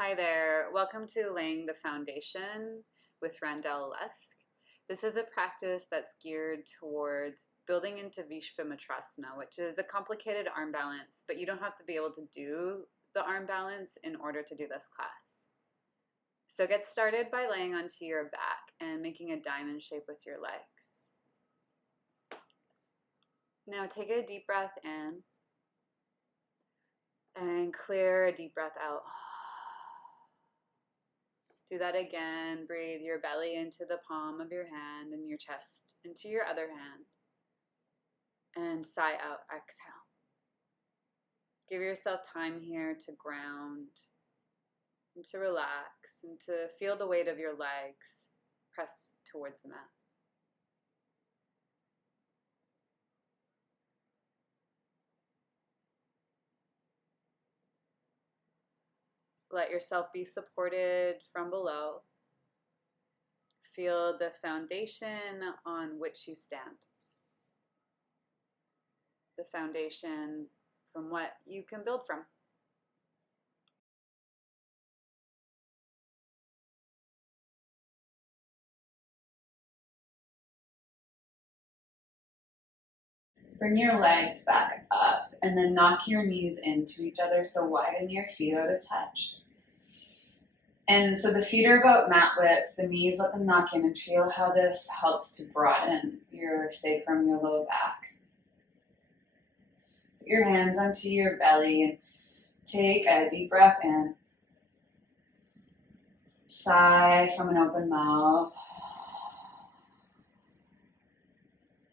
Hi there, welcome to Laying the Foundation with Randell Lusk. This is a practice that's geared towards building into Visvamitrasana, which is a complicated arm balance, but you don't have to be able to do the arm balance in order to do this class. So get started by laying onto your back and making a diamond shape with your legs. Now take a deep breath in and clear a deep breath out. Do that again. Breathe your belly into the palm of your hand and your chest into your other hand. And sigh out, exhale. Give yourself time here to ground and to relax and to feel the weight of your legs press towards the mat. Let yourself be supported from below. Feel the foundation on which you stand. The foundation from what you can build from. Bring your legs back up and then knock your knees into each other, so widen your feet out a touch. And so the feet are about mat width, the knees let them knock in, and feel how this helps to broaden your sacrum, your low back. Put your hands onto your belly and take a deep breath in. Sigh from an open mouth.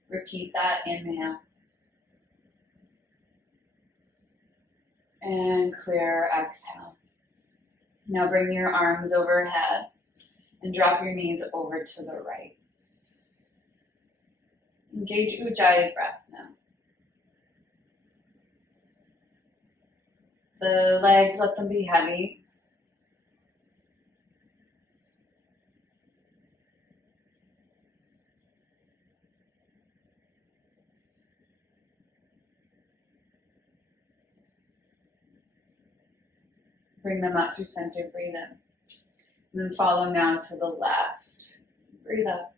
Repeat that inhale. And clear, exhale. Now bring your arms overhead and drop your knees over to the right. Engage Ujjayi breath now. The legs, let them be heavy. Bring them up through center, breathe in. And then follow now to the left. Breathe up.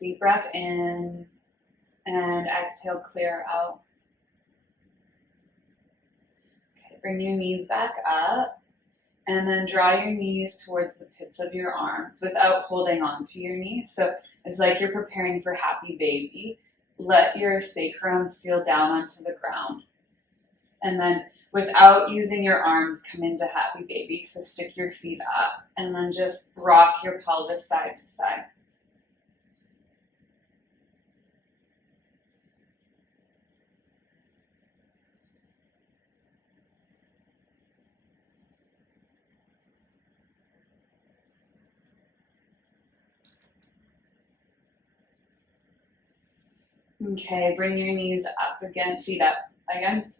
Deep breath in and exhale, clear out. Okay, bring your knees back up and then draw your knees towards the pits of your arms without holding on to your knees. So it's like you're preparing for happy baby. Let your sacrum seal down onto the ground. And then without using your arms, come into happy baby. So stick your feet up and then just rock your pelvis side to side. Okay, bring your knees up again, feet up again.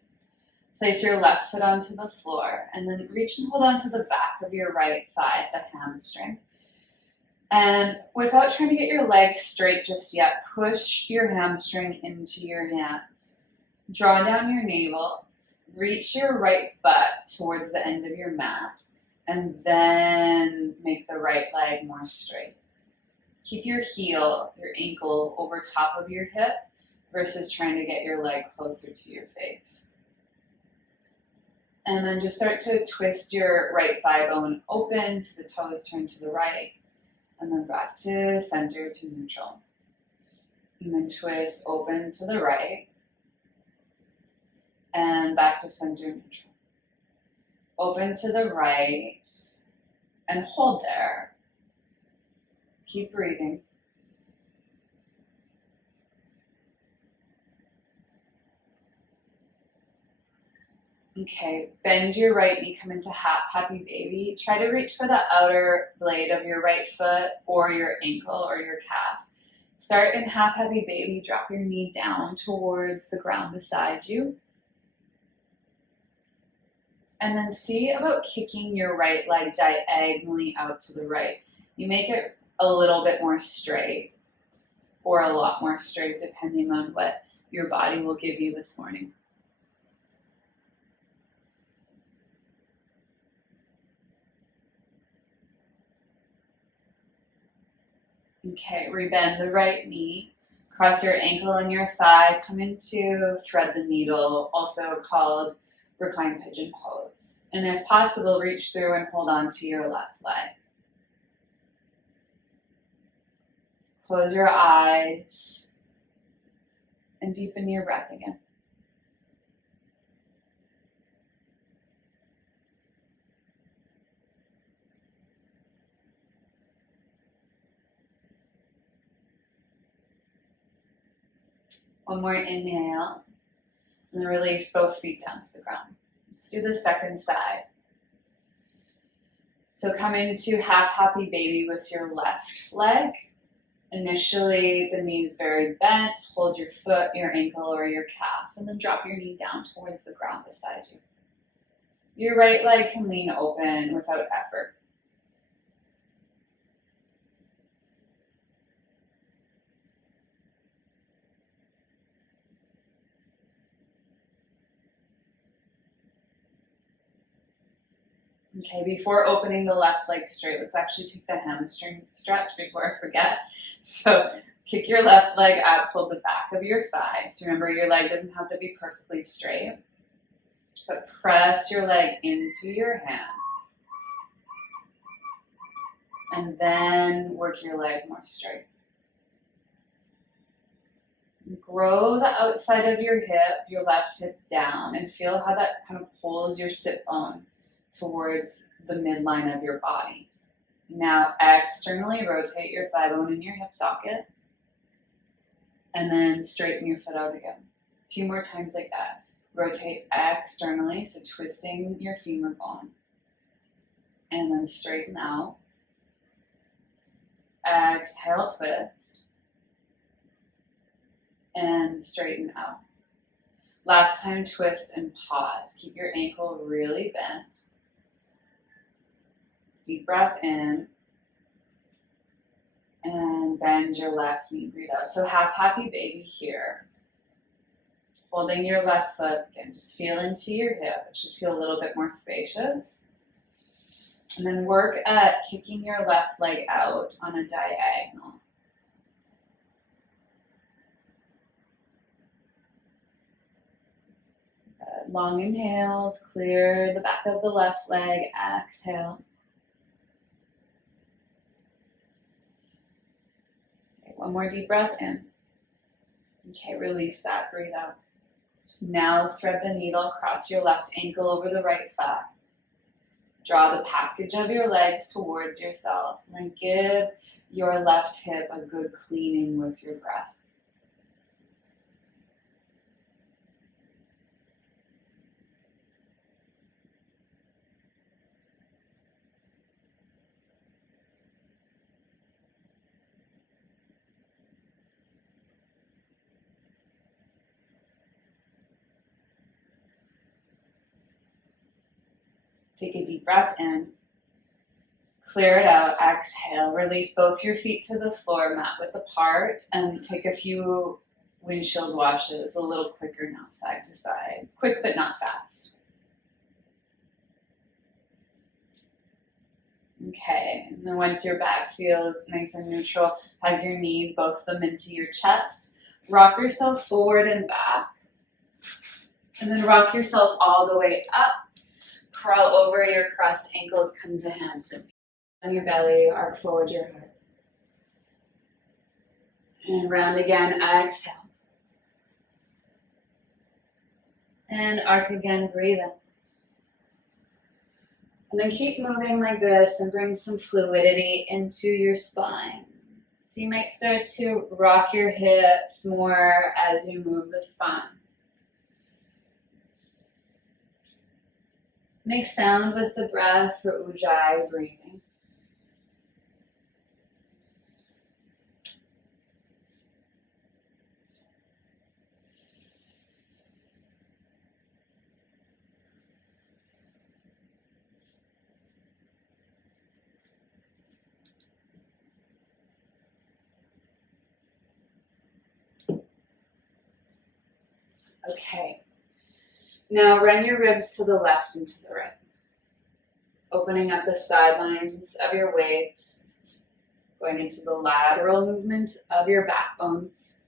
Place your left foot onto the floor and then reach and hold onto the back of your right thigh, the hamstring. And without trying to get your legs straight just yet, push your hamstring into your hands. Draw down your navel, reach your right butt towards the end of your mat, and then make the right leg more straight. Keep your heel, your ankle, over top of your hip versus trying to get your leg closer to your face. And then just start to twist your right thigh bone open to the toes turn to the right. And then back to center to neutral. And then twist open to the right. And back to center neutral. Open to the right. And hold there. Keep breathing. Okay, bend your right knee, come into half happy baby. Try to reach for the outer blade of your right foot or your ankle or your calf. Start in half happy baby, drop your knee down towards the ground beside you. And then see about kicking your right leg diagonally out to the right. You make it a little bit more straight or a lot more straight depending on what your body will give you this morning. Okay, rebend the right knee, cross your ankle and your thigh, come into thread the needle, also called reclined pigeon pose. And if possible, reach through and hold on to your left leg. Close your eyes and deepen your breath again. One more inhale, and then release both feet down to the ground. Let's do the second side. So come into half happy baby with your left leg. Initially, the knee is very bent. Hold your foot, your ankle, or your calf, and then drop your knee down towards the ground beside you. Your right leg can lean open without effort. Okay, before opening the left leg straight, let's actually take the hamstring stretch before I forget. So kick your left leg up, hold the back of your thigh. So remember, your leg doesn't have to be perfectly straight, but press your leg into your hand. And then work your leg more straight. Grow the outside of your hip, your left hip down, and feel how that kind of pulls your sit bone towards the midline of your body. Now externally rotate your thigh bone in your hip socket, and then straighten your foot out again. A few more times like that. Rotate externally, so twisting your femur bone, and then straighten out. Exhale, twist, and straighten out. Last time, twist and pause. Keep your ankle really bent. Deep breath in, and bend your left knee, breathe out. So half happy baby here. Holding your left foot, again, just feel into your hip. It should feel a little bit more spacious. And then work at kicking your left leg out on a diagonal. Good. Long inhales, clear the back of the left leg, exhale. Okay, one more deep breath in. Okay, release that, breathe out. Now thread the needle, cross your left ankle over the right thigh. Draw the package of your legs towards yourself, and then give your left hip a good cleaning with your breath. Take a deep breath in. Clear it out, exhale. Release both your feet to the floor, mat width apart, and take a few windshield washes, a little quicker now, side to side. Quick but not fast. Okay, and then once your back feels nice and neutral, hug your knees, both of them into your chest. Rock yourself forward and back. And then rock yourself all the way up. Crawl over your crossed ankles, come to hands and feet. On your belly, arc forward your heart. And round again, exhale. And arc again, breathe in. And then keep moving like this and bring some fluidity into your spine. So you might start to rock your hips more as you move the spine. Make sound with the breath for Ujjayi breathing. Okay. Now run your ribs to the left and to the right, opening up the sidelines of your waist, going into the lateral movement of your backbones.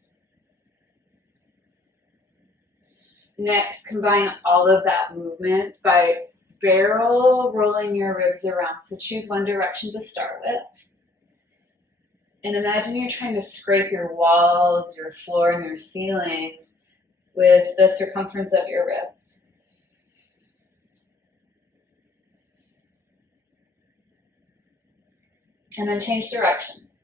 Next, combine all of that movement by barrel rolling your ribs around. So choose one direction to start with. And imagine you're trying to scrape your walls, your floor, and your ceiling with the circumference of your ribs. And then change directions.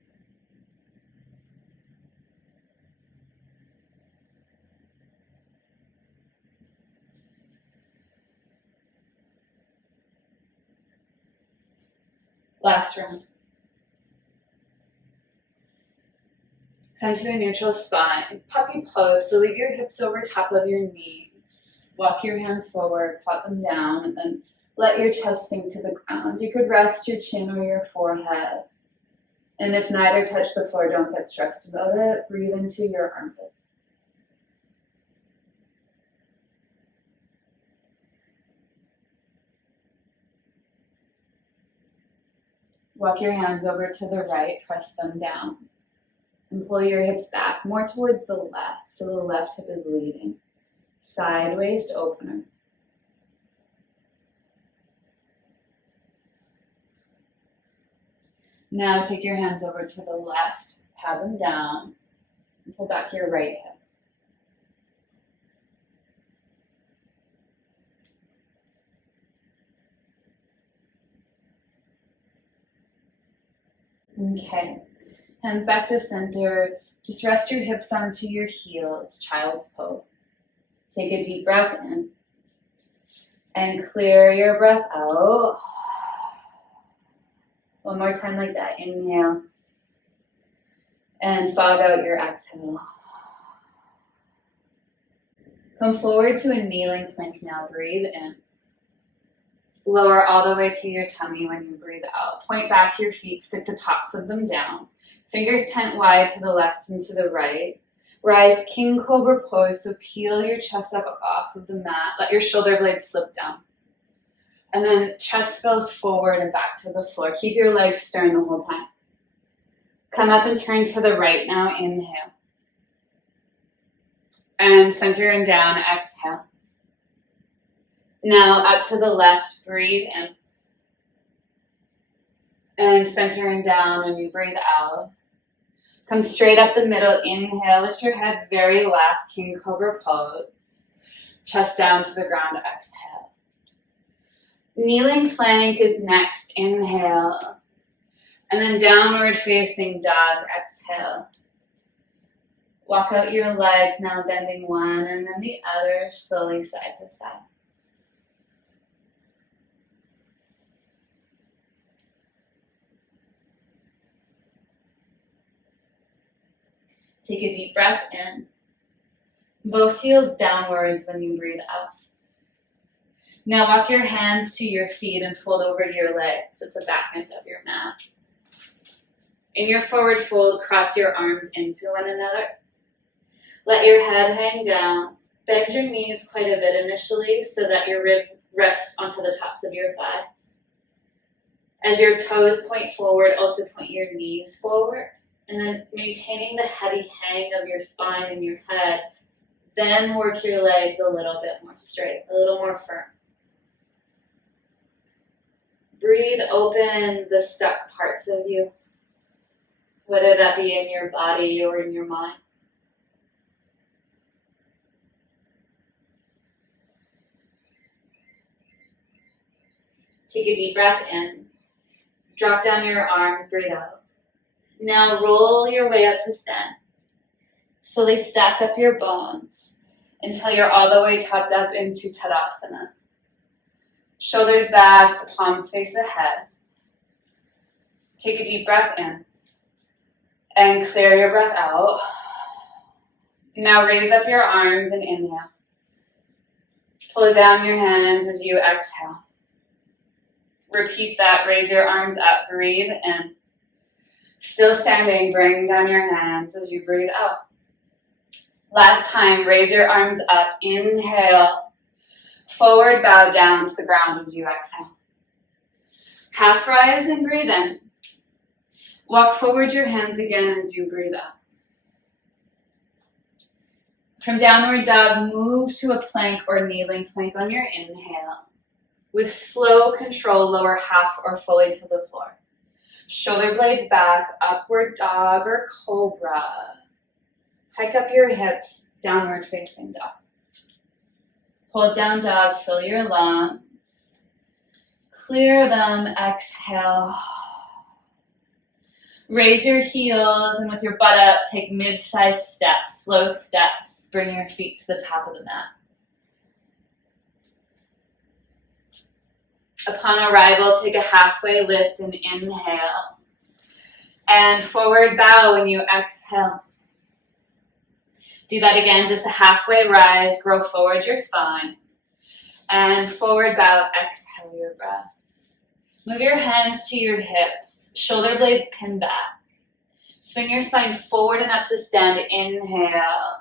Last round. Come to a neutral spine, puppy pose. So leave your hips over top of your knees. Walk your hands forward, plot them down, and then let your chest sink to the ground. You could rest your chin or your forehead. And if neither touch the floor, don't get stressed about it. Breathe into your armpits. Walk your hands over to the right, press them down. And pull your hips back more towards the left, so the left hip is leading. Side waist opener. Now take your hands over to the left, pat them down, and pull back your right hip. Okay, hands back to center. Just rest your hips onto your heels, child's pose. Take a deep breath in and clear your breath out. One more time like that. Inhale and fog out your exhale. Come forward to a kneeling plank now. Breathe in. Lower all the way to your tummy when you breathe out. Point back your feet, stick the tops of them down. Fingers tent wide to the left and to the right. Rise king cobra pose, so peel your chest up off of the mat. Let your shoulder blades slip down. And then chest spills forward and back to the floor. Keep your legs stern the whole time. Come up and turn to the right now. Inhale. And center and down. Exhale. Now up to the left. Breathe in. And center and down when you breathe out. Come straight up the middle. Inhale. Lift your head. Very last king cobra pose. Chest down to the ground. Exhale. Kneeling plank is next. Inhale. And then downward facing dog. Exhale. Walk out your legs, now bending one and then the other, slowly side to side. Take a deep breath in. Both heels downwards when you breathe out. Now walk your hands to your feet and fold over your legs at the back end of your mat. In your forward fold, cross your arms into one another. Let your head hang down. Bend your knees quite a bit initially so that your ribs rest onto the tops of your thighs. As your toes point forward, also point your knees forward. And then maintaining the heavy hang of your spine and your head, then work your legs a little bit more straight, a little more firm. Breathe open the stuck parts of you, whether that be in your body or in your mind. Take a deep breath in. Drop down your arms, breathe out. Now roll your way up to stand. Slowly stack up your bones until you're all the way topped up into Tadasana. Shoulders back, the palms face ahead. Take a deep breath in and clear your breath out. Now raise up your arms and inhale. Pull down your hands as you exhale. Repeat that, raise your arms up, breathe in. Still standing, bring down your hands as you breathe out. Last time, raise your arms up, inhale. Forward bow down to the ground as you exhale. Half rise and breathe in. Walk forward your hands again as you breathe out. From downward dog, move to a plank or kneeling plank on your inhale. With slow control, lower half or fully to the floor. Shoulder blades back, upward dog or cobra. Hike up your hips, downward facing dog. Hold down dog, fill your lungs. Clear them, exhale. Raise your heels and with your butt up, take mid-sized steps, slow steps. Bring your feet to the top of the mat. Upon arrival, take a halfway lift and inhale. And forward bow when you exhale. Do that again, just a halfway rise, grow forward your spine. And forward bow, exhale your breath. Move your hands to your hips, shoulder blades pin back. Swing your spine forward and up to stand, inhale.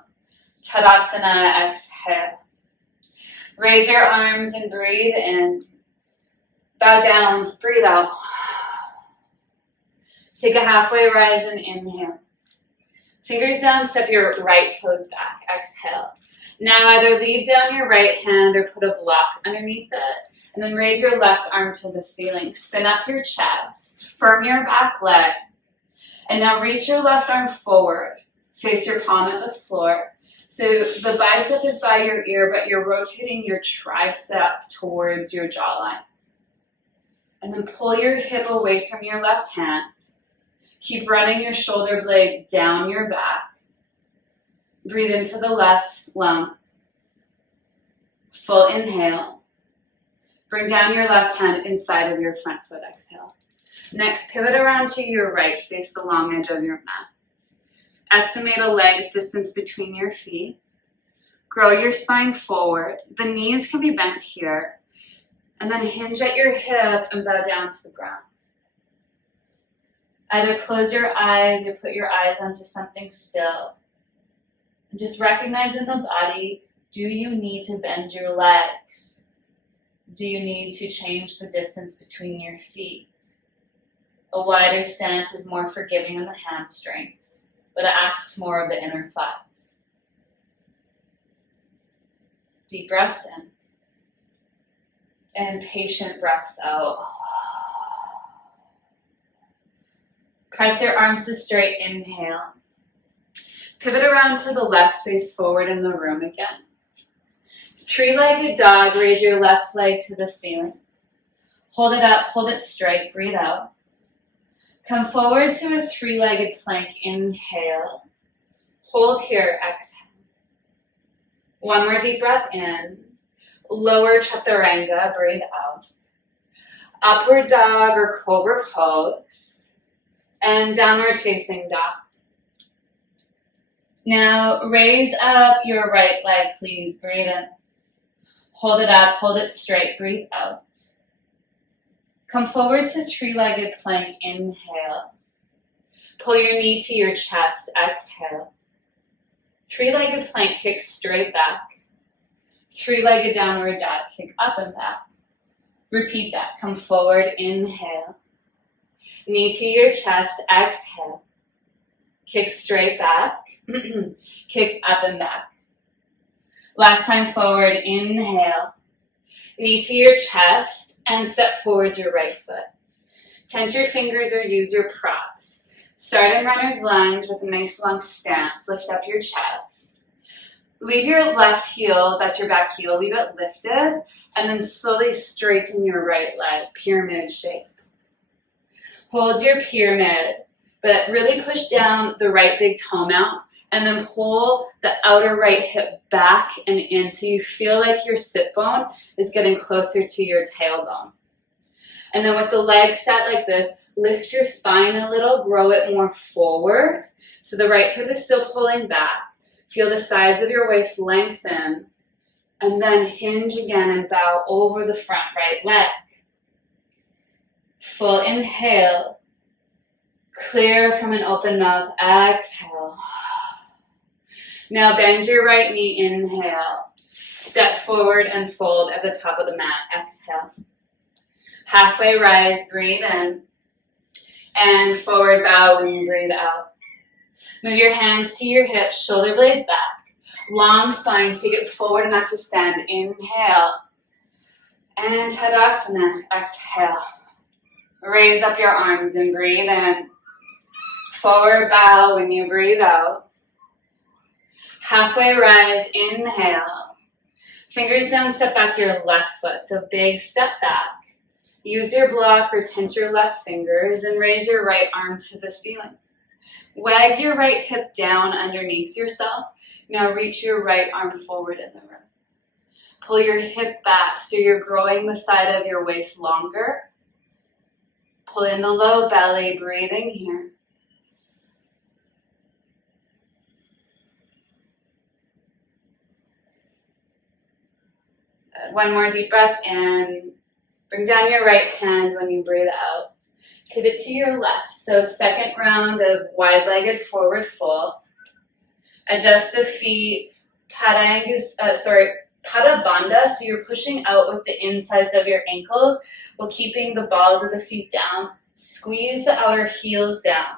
Tadasana, exhale. Raise your arms and breathe in. Bow down, breathe out. Take a halfway rise and inhale. Fingers down, step your right toes back, exhale. Now either leave down your right hand or put a block underneath it. And then raise your left arm to the ceiling. Spin up your chest, firm your back leg. And now reach your left arm forward. Face your palm at the floor. So the bicep is by your ear, but you're rotating your tricep towards your jawline. And then pull your hip away from your left hand. Keep running your shoulder blade down your back. Breathe into the left lung. Full inhale. Bring down your left hand inside of your front foot, exhale. Next, pivot around to your right, face the long edge of your mat. Estimate a leg's distance between your feet. Grow your spine forward. The knees can be bent here. And then hinge at your hip and bow down to the ground. Either close your eyes or put your eyes onto something still. And just recognize in the body, do you need to bend your legs? Do you need to change the distance between your feet? A wider stance is more forgiving in the hamstrings, but it asks more of the inner thigh. Deep breaths in. And patient breaths out. Press your arms to straight, inhale. Pivot around to the left, face forward in the room again. Three-legged dog, raise your left leg to the ceiling. Hold it up, hold it straight, breathe out. Come forward to a three-legged plank, inhale. Hold here, exhale. One more deep breath in. Lower chaturanga, breathe out. Upward dog or cobra pose. And downward facing dog. Now raise up your right leg, please, breathe in. Hold it up, hold it straight, breathe out. Come forward to three-legged plank, inhale. Pull your knee to your chest, exhale. Three-legged plank, kick straight back. Three-legged downward dog, kick up and back. Repeat that, come forward, inhale. Knee to your chest, exhale. Kick straight back, kick up and back. Last time forward, inhale. Knee to your chest and step forward your right foot. Tent your fingers or use your props. Start in runner's lunge with a nice long stance. Lift up your chest. Leave your left heel, that's your back heel, leave it lifted, and then slowly straighten your right leg, pyramid shape. Hold your pyramid, but really push down the right big toe mount And then pull the outer right hip back and in so you feel like your sit bone is getting closer to your tailbone. And then with the legs set like this, lift your spine a little, grow it more forward. So the right hip is still pulling back. Feel the sides of your waist lengthen. And then hinge again and bow over the front right leg. Full inhale. Clear from an open mouth. Exhale. Now bend your right knee. Inhale. Step forward and fold at the top of the mat. Exhale. Halfway rise. Breathe in. And forward bow when you breathe out. Move your hands to your hips. Shoulder blades back. Long spine, take it forward enough to stand. Inhale. And Tadasana. Exhale. Raise up your arms and breathe in. Forward bow when you breathe out. Halfway rise. Inhale. Fingers down, step back your left foot. So big step back. Use your block or tense your left fingers and raise your right arm to the ceiling. Wag your right hip down underneath yourself. Now reach your right arm forward in the room. Pull your hip back so you're growing the side of your waist longer. Pull in the low belly, breathing here. One more deep breath and bring down your right hand when you breathe out. Pivot to your left. So second round of wide-legged forward fold. Adjust the feet, Pada Bandha, so you're pushing out with the insides of your ankles while keeping the balls of the feet down. Squeeze the outer heels down.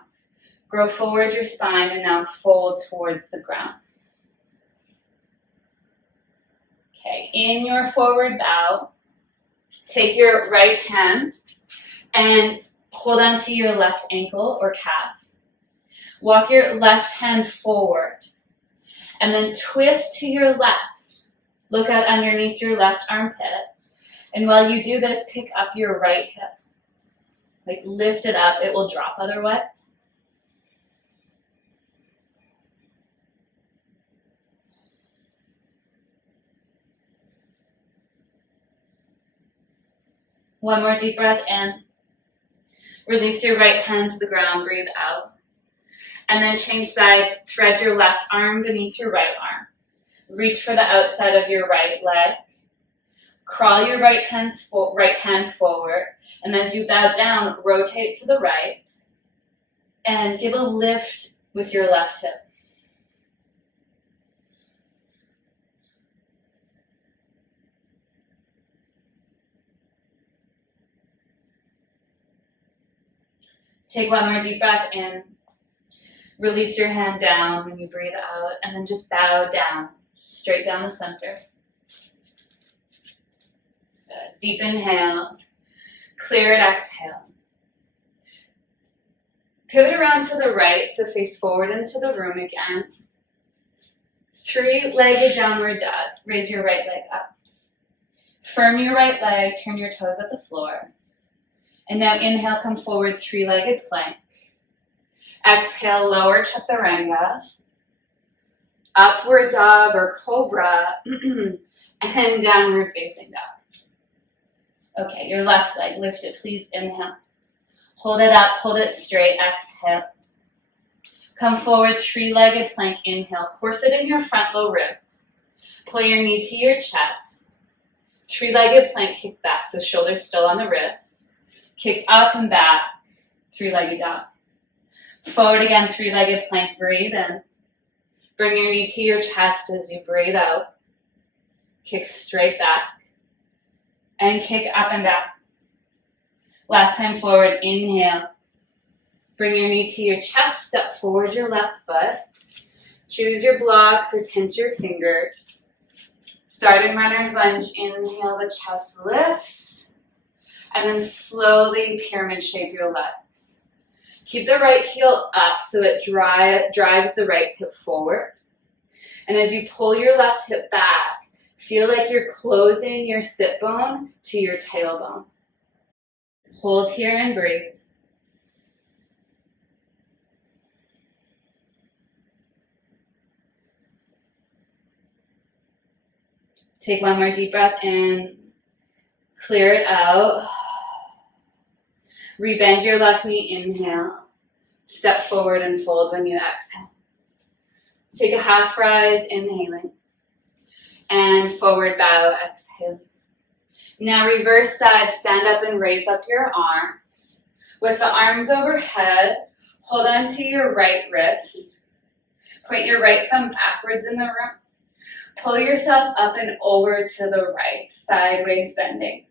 Grow forward your spine and now fold towards the ground. Okay, in your forward bow, take your right hand and hold onto your left ankle or calf. Walk your left hand forward and then twist to your left. Look out underneath your left armpit. And while you do this, pick up your right hip. Like lift it up, it will drop otherwise. One more deep breath in. Release your right hand to the ground, breathe out. And then change sides, thread your left arm beneath your right arm. Reach for the outside of your right leg. Crawl your right hand forward. And as you bow down, rotate to the right. And give a lift with your left hip. Take one more deep breath in. Release your hand down when you breathe out, and then just bow down, straight down the center. Good. Deep inhale, clear it, exhale. Pivot around to the right, so face forward into the room again. Three-legged downward dog. Raise your right leg up. Firm your right leg, turn your toes at the floor. And now inhale, come forward, three-legged plank. Exhale, lower chaturanga. Upward dog or cobra. And downward facing dog. Okay, your left leg, lift it, please, inhale. Hold it up, hold it straight, exhale. Come forward, three-legged plank, inhale. Force it in your front low ribs. Pull your knee to your chest. Three-legged plank, kick back, so shoulders still on the ribs. Kick up and back, three-legged dog. Forward again, three-legged plank, breathe in. Bring your knee to your chest as you breathe out. Kick straight back. And kick up and back. Last time forward, inhale. Bring your knee to your chest, step forward your left foot. Choose your blocks or tense your fingers. Starting runner's lunge, inhale, the chest lifts. And then slowly pyramid shape your legs. Keep the right heel up so it drives the right hip forward. And as you pull your left hip back, feel like you're closing your sit bone to your tailbone. Hold here and breathe. Take one more deep breath in. Clear it out. Rebend your left knee, inhale. Step forward and fold when you exhale. Take a half rise, inhaling. And forward bow, exhale. Now reverse side, stand up and raise up your arms. With the arms overhead, hold on to your right wrist. Point your right thumb backwards in the room. Pull yourself up and over to the right, sideways bending.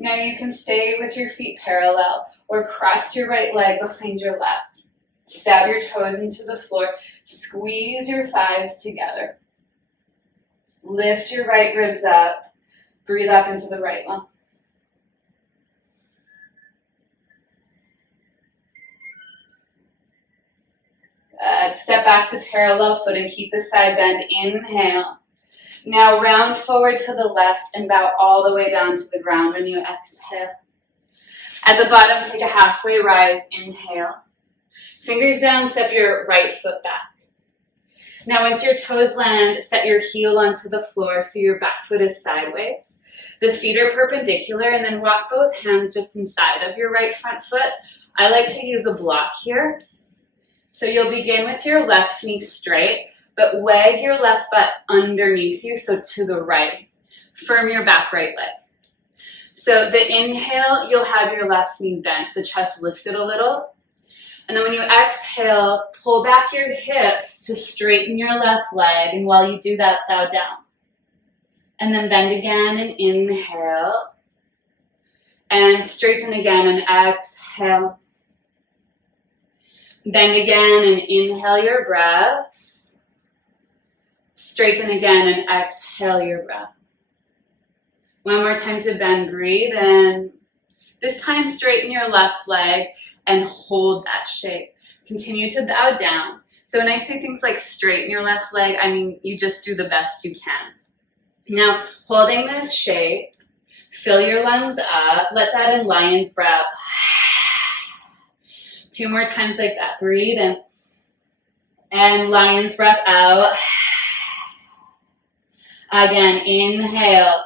Now you can stay with your feet parallel or cross your right leg behind your left. Stab your toes into the floor. Squeeze your thighs together. Lift your right ribs up. Breathe up into the right lung. Step back to parallel footing. Keep the side bend. Inhale. Now round forward to the left and bow all the way down to the ground when you exhale. At the bottom, take a halfway rise. Inhale. Fingers down, step your right foot back. Now once your toes land, set your heel onto the floor so your back foot is sideways. The feet are perpendicular, and then walk both hands just inside of your right front foot. I like to use a block here. So you'll begin with your left knee straight, but wag your left butt underneath you, so to the right. Firm your back right leg. So the inhale, you'll have your left knee bent, the chest lifted a little. And then when you exhale, pull back your hips to straighten your left leg. And while you do that, bow down. And then bend again and inhale. And straighten again and exhale. Bend again and inhale your breath. Straighten again and exhale your breath. One more time to bend, breathe in. This time straighten your left leg and hold that shape. Continue to bow down. So when I say things like straighten your left leg, I mean you just do the best you can. Now, holding this shape, fill your lungs up. Let's add in lion's breath. 2 more times like that. Breathe in. And lion's breath out. Again, inhale.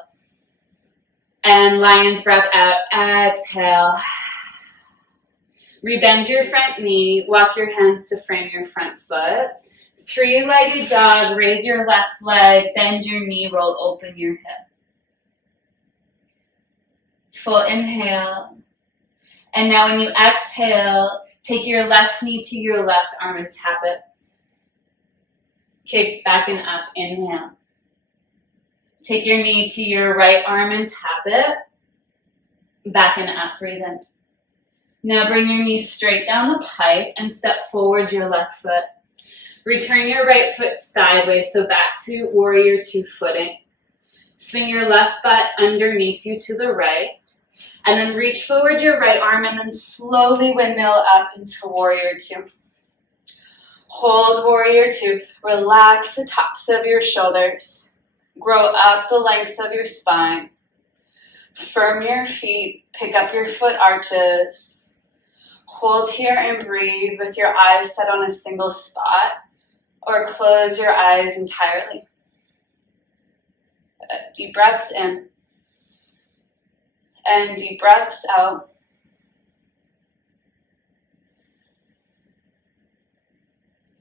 And lion's breath out. Exhale. Rebend your front knee. Walk your hands to frame your front foot. 3-legged dog. Raise your left leg. Bend your knee. Roll open your hip. Full inhale. And now when you exhale, take your left knee to your left arm and tap it. Kick back and up. Inhale. Take your knee to your right arm and tap it. Back and up. Breathe in. Now bring your knees straight down the pipe and step forward your left foot. Return your right foot sideways, so back to warrior 2 footing. Swing your left butt underneath you to the right. And then reach forward your right arm and then slowly windmill up into warrior 2. Hold warrior 2. Relax the tops of your shoulders. Grow up the length of your spine. Firm your feet. Pick up your foot arches. Hold here and breathe with your eyes set on a single spot, or close your eyes entirely. Deep breaths in. And deep breaths out.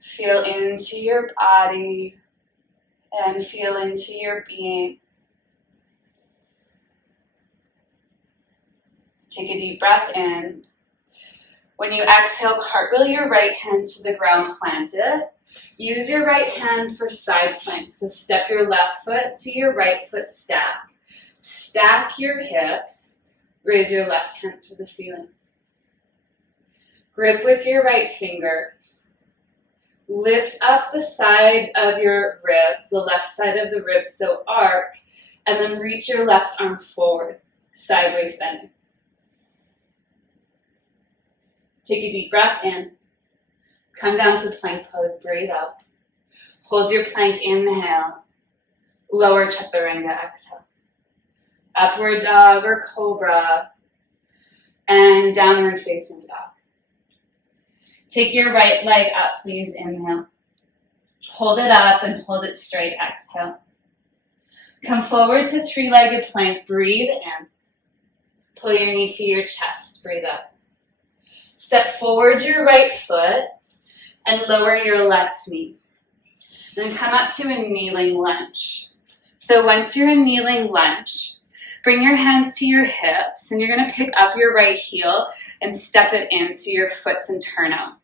Feel into your body and feel into your being. Take a deep breath in. When you exhale, cartwheel your right hand to the ground, plant it. Use your right hand for side plank. So step your left foot to your right foot stack. Stack your hips. Raise your left hand to the ceiling. Grip with your right fingers. Lift up the side of your ribs, the left side of the ribs, so arc, and then reach your left arm forward, sideways bending. Take a deep breath in. Come down to plank pose, breathe out. Hold your plank, inhale. Lower chaturanga, exhale. Upward dog or cobra. And downward facing dog. Take your right leg up, please, inhale. Hold it up and hold it straight, exhale. Come forward to three-legged plank. Breathe in. Pull your knee to your chest. Breathe up. Step forward your right foot and lower your left knee. Then come up to a kneeling lunge. So once you're in kneeling lunge, bring your hands to your hips, and you're going to pick up your right heel and step it in so your foot's in turnout.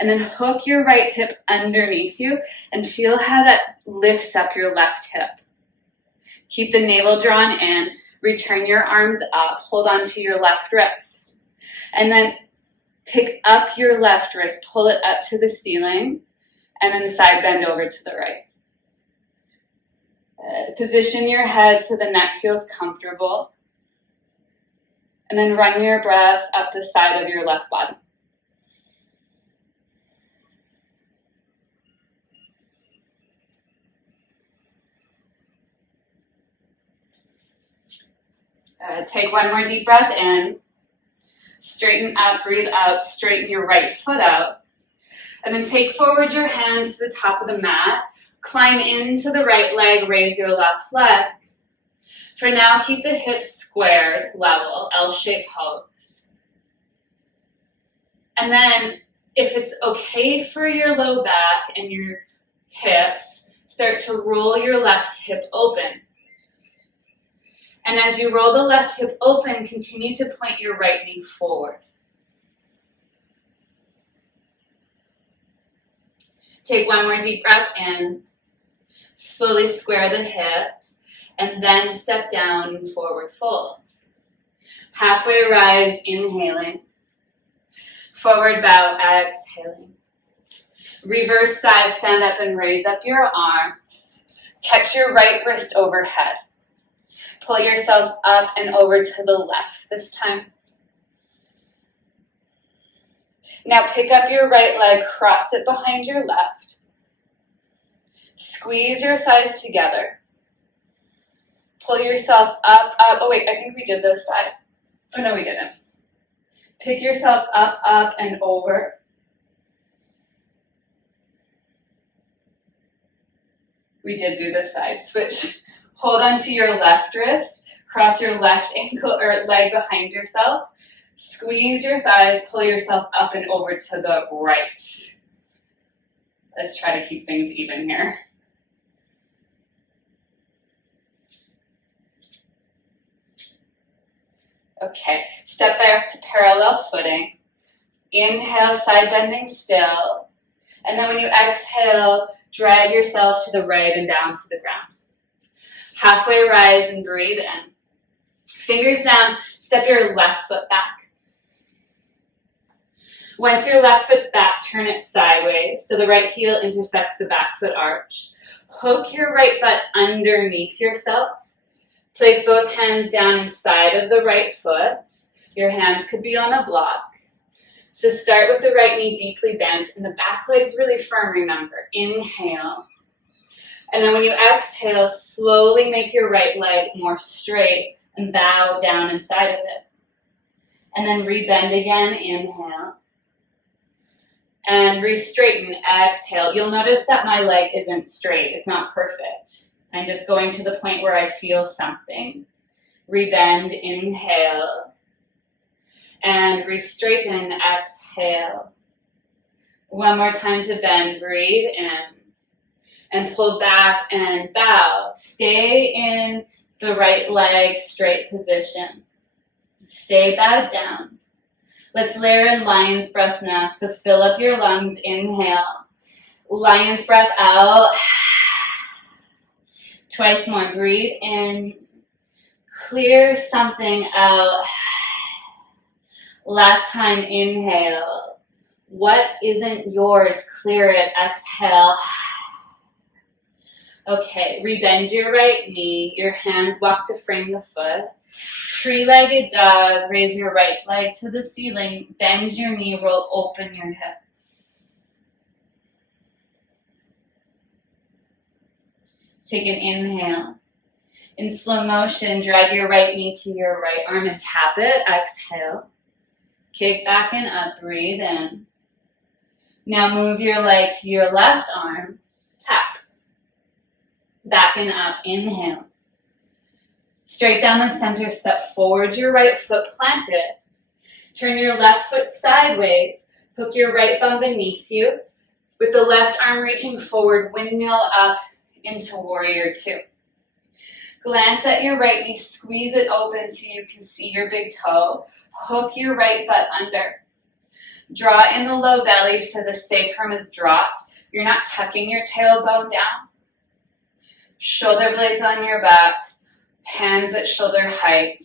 And then hook your right hip underneath you and feel how that lifts up your left hip. Keep the navel drawn in, return your arms up, hold on to your left wrist. And then pick up your left wrist, pull it up to the ceiling, and then side bend over to the right. Position your head so the neck feels comfortable. And then run your breath up the side of your left body. Take one more deep breath in. Straighten up, breathe out, straighten your right foot out. And then take forward your hands to the top of the mat. Climb into the right leg, raise your left leg. For now, keep the hips squared, level, L-shaped pose. And then, if it's okay for your low back and your hips, start to roll your left hip open. And as you roll the left hip open, continue to point your right knee forward. Take one more deep breath in. Slowly square the hips, and then step down and forward fold. Halfway rise, inhaling. Forward bow, exhaling. Reverse dive, stand up and raise up your arms. Catch your right wrist overhead. Pull yourself up and over to the left this time. Now pick up your right leg, cross it behind your left. Squeeze your thighs together. Pull yourself up, up. Oh wait, I think we did this side. Oh no, we didn't. Pick yourself up, up, and over. We did do this side. Switch. Hold onto your left wrist. Cross your left ankle or leg behind yourself. Squeeze your thighs. Pull yourself up and over to the right. Let's try to keep things even here. Okay, step back to parallel footing. Inhale, side bending still. And then when you exhale, drag yourself to the right and down to the ground. Halfway rise and breathe in. Fingers down, step your left foot back. Once your left foot's back, turn it sideways so the right heel intersects the back foot arch. Hook your right butt underneath yourself. Place both hands down inside of the right foot. Your hands could be on a block. So start with the right knee deeply bent and the back leg's really firm, remember. Inhale. And then when you exhale, slowly make your right leg more straight and bow down inside of it. And then rebend again, inhale. And re-straighten, exhale. You'll notice that my leg isn't straight. It's not perfect. I'm just going to the point where I feel something. Rebend, inhale. And re-straighten, exhale. One more time to bend, breathe in. And pull back and bow. Stay in the right leg straight position. Stay bowed down. Let's layer in lion's breath now. So fill up your lungs, inhale. Lion's breath out. Twice more, breathe in. Clear something out. Last time, inhale. What isn't yours, clear it, exhale. Okay, rebend your right knee. Your hands walk to frame the foot. Three-legged dog, raise your right leg to the ceiling. Bend your knee, roll open your hip. Take an inhale. In slow motion, drag your right knee to your right arm and tap it. Exhale. Kick back and up, breathe in. Now move your leg to your left arm. Tap. Back and up, inhale. Straight down the center, step forward your right foot, plant it. Turn your left foot sideways, hook your right bum beneath you. With the left arm reaching forward, windmill up into warrior two. Glance at your right knee, squeeze it open so you can see your big toe. Hook your right butt under. Draw in the low belly so the sacrum is dropped. You're not tucking your tailbone down. Shoulder blades on your back, hands at shoulder height.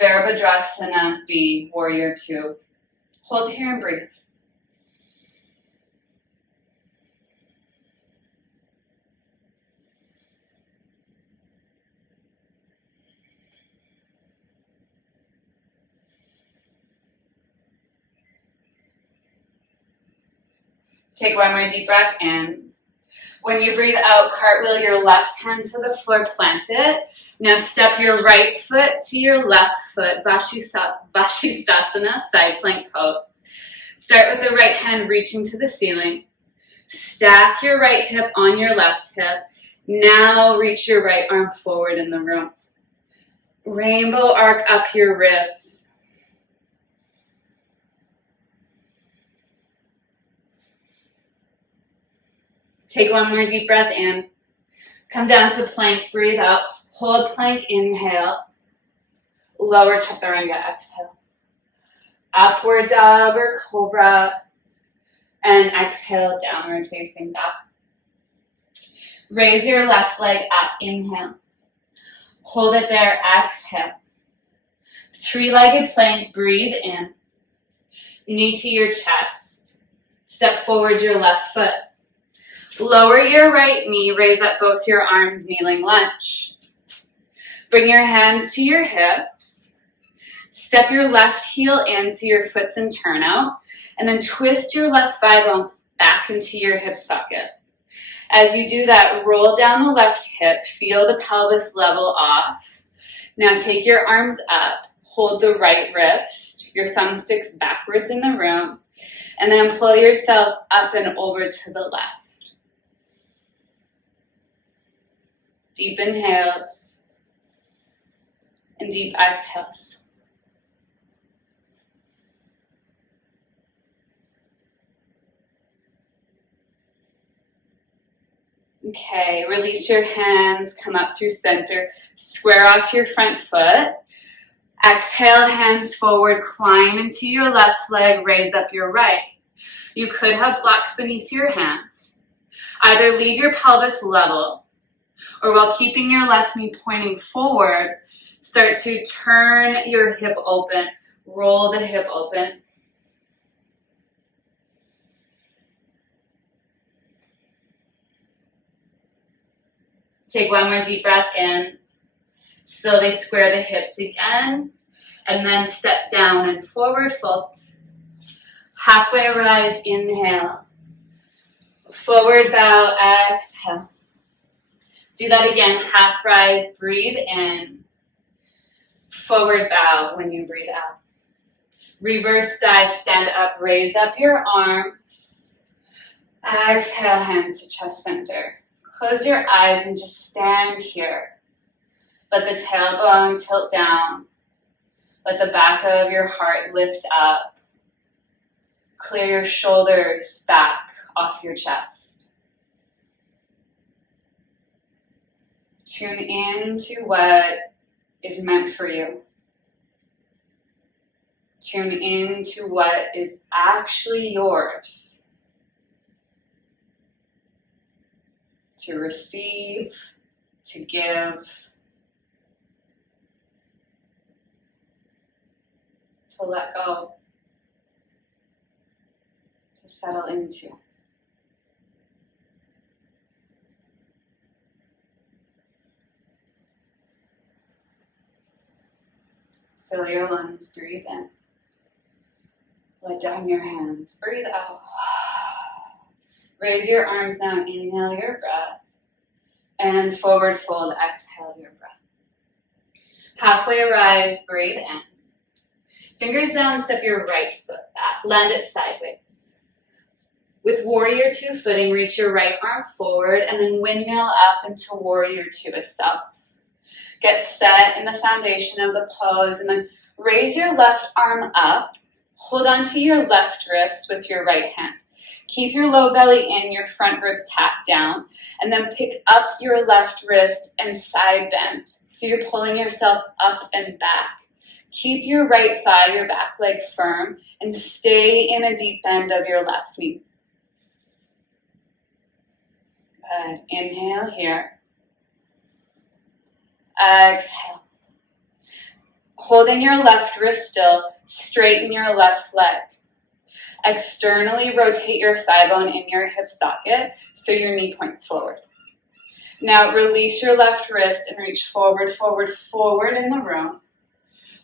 Virabhadrasana B, warrior two. Hold here and breathe. Take one more deep breath in. When you breathe out, cartwheel your left hand to the floor, plant it. Now step your right foot to your left foot, Vashisthasana, side plank pose. Start with the right hand reaching to the ceiling. Stack your right hip on your left hip. Now reach your right arm forward in the room. Rainbow arc up your ribs. Take one more deep breath in. Come down to plank, breathe out. Hold plank, inhale. Lower chaturanga, exhale. Upward dog or cobra. And exhale, downward facing dog. Raise your left leg up, inhale. Hold it there, exhale. Three-legged plank, breathe in. Knee to your chest. Step forward your left foot. Lower your right knee, raise up both your arms, kneeling lunge. Bring your hands to your hips. Step your left heel in so your foot's in turnout, and then twist your left thigh bone back into your hip socket. As you do that, roll down the left hip, feel the pelvis level off. Now take your arms up, hold the right wrist, your thumbsticks backwards in the room, and then pull yourself up and over to the left. Deep inhales and deep exhales. Okay, release your hands, come up through center, square off your front foot. Exhale, hands forward, climb into your left leg, raise up your right. You could have blocks beneath your hands. Either leave your pelvis level, or while keeping your left knee pointing forward, start to turn your hip open, roll the hip open. Take one more deep breath in. Slowly square the hips again, and then step down and forward fold. Halfway rise, inhale. Forward bow, exhale. Do that again, half rise, breathe in. Forward bow when you breathe out. Reverse dive, stand up, raise up your arms. Exhale, hands to chest center. Close your eyes and just stand here. Let the tailbone tilt down. Let the back of your heart lift up. Clear your shoulders back off your chest. Tune in to what is meant for you. Tune in to what is actually yours. To receive, to give, to let go, to settle into. Fill your lungs, breathe in. Let down your hands, breathe out. Raise your arms now, inhale your breath. And forward fold, exhale your breath. Halfway rise, breathe in. Fingers down, step your right foot back, land it sideways. With warrior two footing, reach your right arm forward and then windmill up into warrior two itself. Get set in the foundation of the pose, and then raise your left arm up. Hold on to your left wrist with your right hand. Keep your low belly in, your front ribs tapped down, and then pick up your left wrist and side bend. So you're pulling yourself up and back. Keep your right thigh, your back leg firm, and stay in a deep bend of your left knee. Good. Inhale here. Exhale. Holding your left wrist still, straighten your left leg. Externally rotate your thigh bone in your hip socket so your knee points forward. Now release your left wrist and reach forward, forward, forward in the room.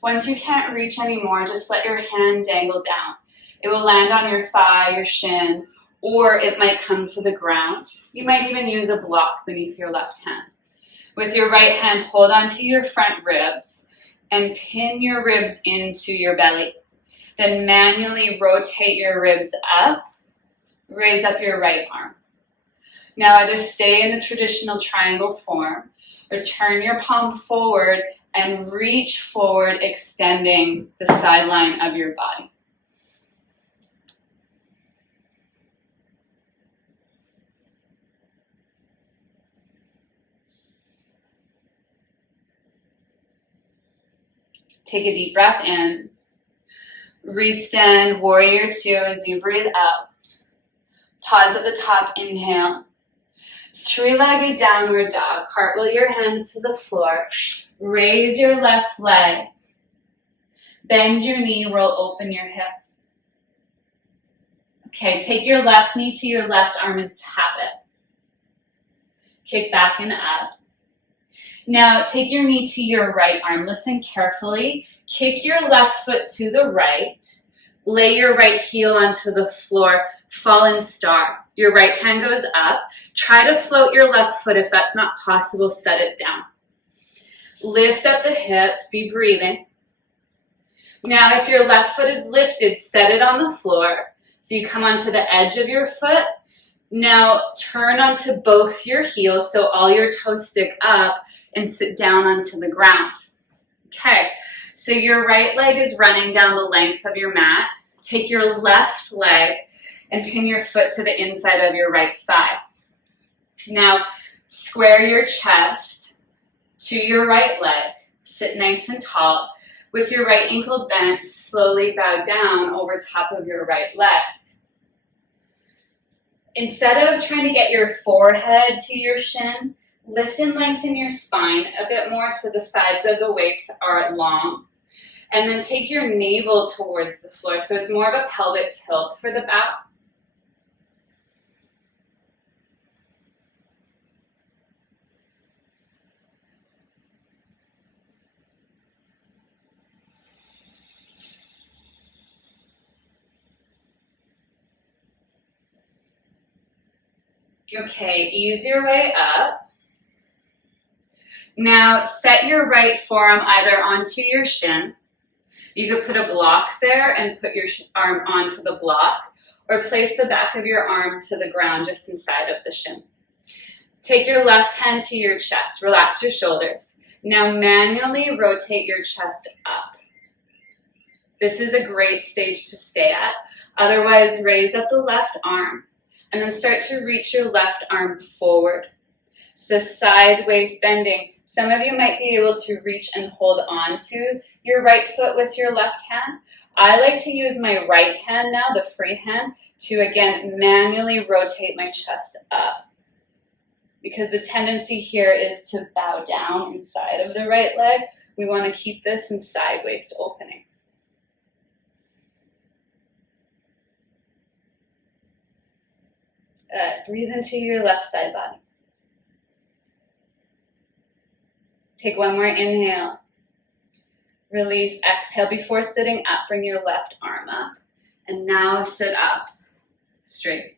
Once you can't reach anymore, just let your hand dangle down. It will land on your thigh, your shin, or it might come to the ground. You might even use a block beneath your left hand. With your right hand, hold onto your front ribs and pin your ribs into your belly. Then manually rotate your ribs up, raise up your right arm. Now either stay in the traditional triangle form or turn your palm forward and reach forward, extending the sideline of your body. Take a deep breath in. Restand, warrior two as you breathe out. Pause at the top, inhale. Three-legged downward dog. Cartwheel your hands to the floor. Raise your left leg. Bend your knee, roll open your hip. Okay, take your left knee to your left arm and tap it. Kick back and up. Now take your knee to your right arm. Listen carefully. Kick your left foot to the right. Lay your right heel onto the floor. Fallen star. Your right hand goes up. Try to float your left foot. If that's not possible, set it down. Lift up the hips. Be breathing. Now if your left foot is lifted, set it on the floor. So you come onto the edge of your foot. Now turn onto both your heels so all your toes stick up and sit down onto the ground. Okay, so your right leg is running down the length of your mat. Take your left leg and pin your foot to the inside of your right thigh. Now square your chest to your right leg. Sit nice and tall. With your right ankle bent, slowly bow down over top of your right leg. Instead of trying to get your forehead to your shin, lift and lengthen your spine a bit more so the sides of the waist are long. And then take your navel towards the floor so it's more of a pelvic tilt for the bow. Okay, ease your way up. Now set your right forearm either onto your shin. You could put a block there and put your arm onto the block, or place the back of your arm to the ground just inside of the shin. Take your left hand to your chest. Relax your shoulders. Now manually rotate your chest up. This is a great stage to stay at. Otherwise, raise up the left arm. And then start to reach your left arm forward. So sideways bending. Some of you might be able to reach and hold on to your right foot with your left hand. I like to use my right hand now, the free hand, to again manually rotate my chest up. Because the tendency here is to bow down inside of the right leg. We want to keep this in sideways opening. Breathe into your left side body. Take one more inhale. Release, exhale. Before sitting up, bring your left arm up. And now sit up straight.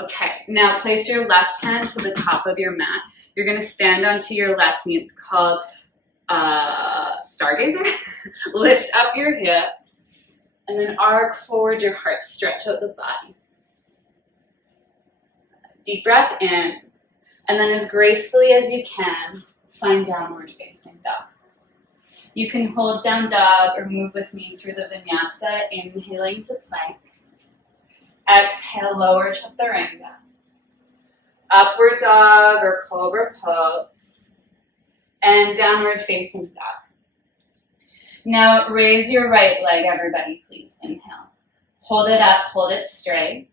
Okay, now place your left hand to the top of your mat. You're going to stand onto your left knee. It's called Stargazer. Lift up your hips. And then arc forward your heart. Stretch out the body. Deep breath in, and then as gracefully as you can, find downward facing dog. You can hold down dog or move with me through the vinyasa, inhaling to plank. Exhale, lower chaturanga. Upward dog or cobra pose. And downward facing dog. Now raise your right leg, everybody, please. Inhale. Hold it up, hold it straight.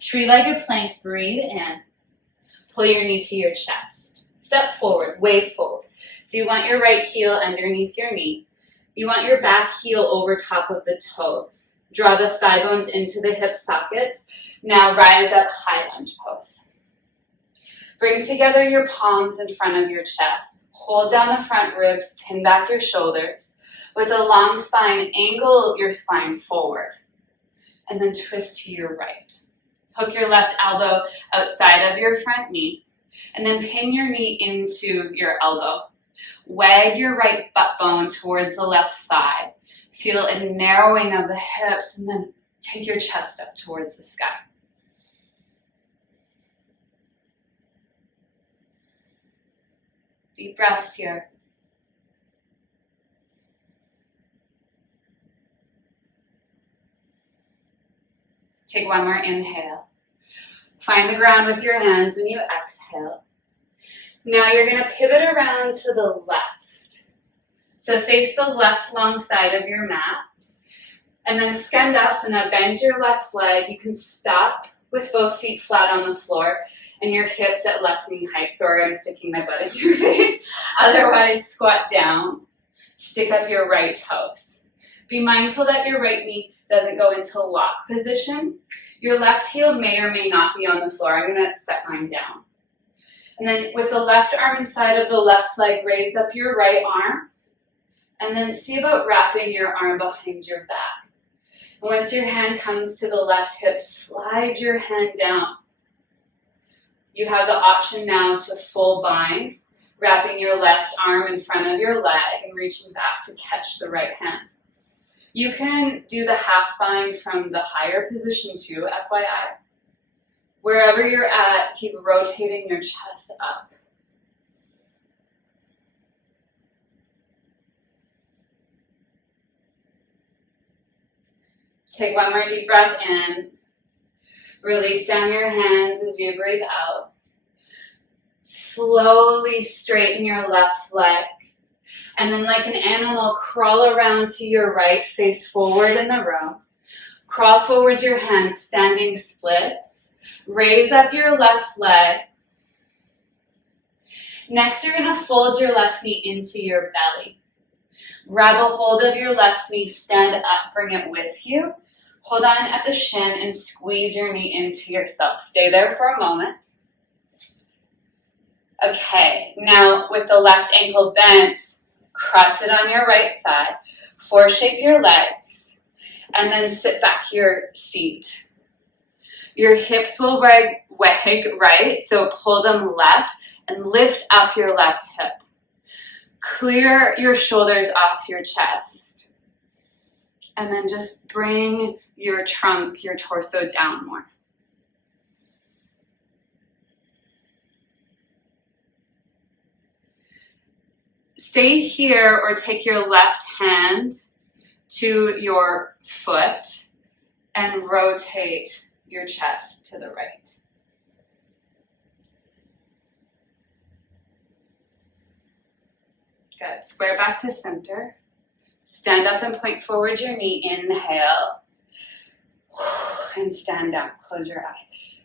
Three-legged plank, breathe in. Pull your knee to your chest. Step forward, wave forward. So you want your right heel underneath your knee. You want your back heel over top of the toes. Draw the thigh bones into the hip sockets. Now rise up, high lunge pose. Bring together your palms in front of your chest. Hold down the front ribs, pin back your shoulders. With a long spine, angle your spine forward. And then twist to your right. Hook your left elbow outside of your front knee. And then pin your knee into your elbow. Wag your right butt bone towards the left thigh. Feel a narrowing of the hips, and then take your chest up towards the sky. Deep breaths here. Take one more inhale. Find the ground with your hands when you exhale. Now you're going to pivot around to the left. So face the left long side of your mat. And then Skandasana, bend your left leg. You can stop with both feet flat on the floor and your hips at left knee height. Sorry, I'm sticking my butt in your face. Otherwise, squat down. Stick up your right toes. Be mindful that your right knee doesn't go into lock position. Your left heel may or may not be on the floor. I'm going to set mine down. And then with the left arm inside of the left leg, raise up your right arm. And then see about wrapping your arm behind your back. And once your hand comes to the left hip, slide your hand down. You have the option now to full bind, wrapping your left arm in front of your leg and reaching back to catch the right hand. You can do the half bind from the higher position too, FYI. Wherever you're at, keep rotating your chest up. Take one more deep breath in. Release down your hands as you breathe out. Slowly straighten your left leg. And then like an animal, crawl around to your right, face forward in the room. Crawl forward your hands, standing splits. Raise up your left leg. Next, you're going to fold your left knee into your belly. Grab a hold of your left knee, stand up, bring it with you. Hold on at the shin and squeeze your knee into yourself. Stay there for a moment. Okay, now with the left ankle bent, cross it on your right thigh. Foreshape your legs, and then sit back your seat. Your hips will wag right, so pull them left and lift up your left hip. Clear your shoulders off your chest. And then just bring your trunk, your torso down more. Stay here or take your left hand to your foot and rotate your chest to the right. Good. Square back to center. Stand up and point forward your knee. Inhale. And stand down. Close your eyes.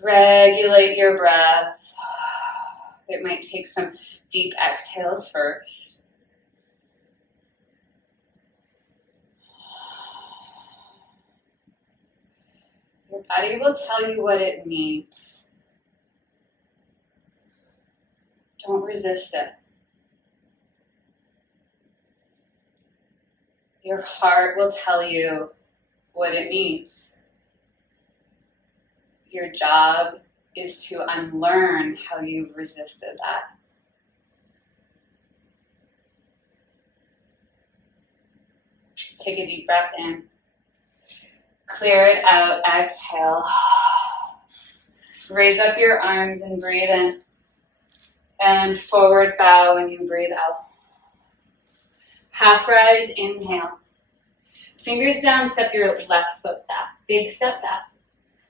Regulate your breath. It might take some deep exhales first. Your body will tell you what it needs. Don't resist it. Your heart will tell you what it needs. Your job is to unlearn how you've resisted that. Take a deep breath in. Clear it out, exhale. Raise up your arms and breathe in. And forward bow when you breathe out. Half rise, inhale. Fingers down, step your left foot back. Big step back.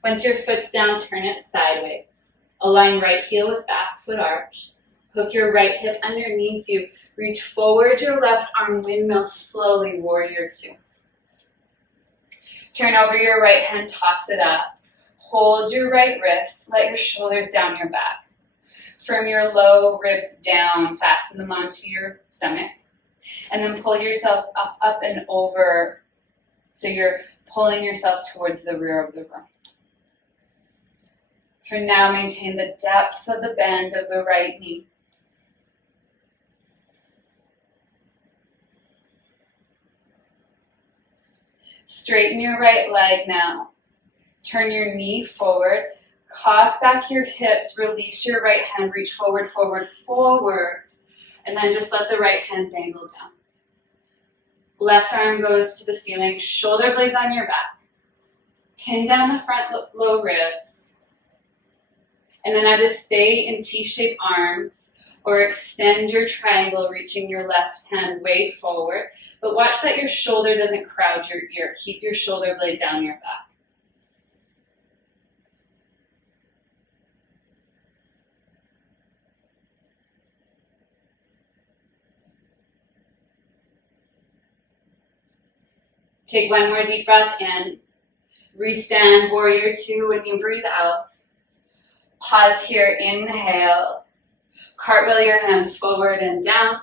Once your foot's down, turn it sideways. Align right heel with back foot arch. Hook your right hip underneath you. Reach forward your left arm, windmill slowly, warrior two. Turn over your right hand, toss it up. Hold your right wrist, let your shoulders down your back. From your low ribs down, fasten them onto your stomach. And then pull yourself up and over. So you're pulling yourself towards the rear of the room. For now, maintain the depth of the bend of the right knee. Straighten your right leg now. Turn your knee forward. Cock back your hips. Release your right hand. Reach forward, forward, forward. And then just let the right hand dangle down. Left arm goes to the ceiling. Shoulder blades on your back. Pin down the front low ribs. And then either stay in T-shaped arms or extend your triangle, reaching your left hand way forward. But watch that your shoulder doesn't crowd your ear. Keep your shoulder blade down your back. Take one more deep breath in. Restand, warrior two when you breathe out. Pause here, inhale. Cartwheel your hands forward and down.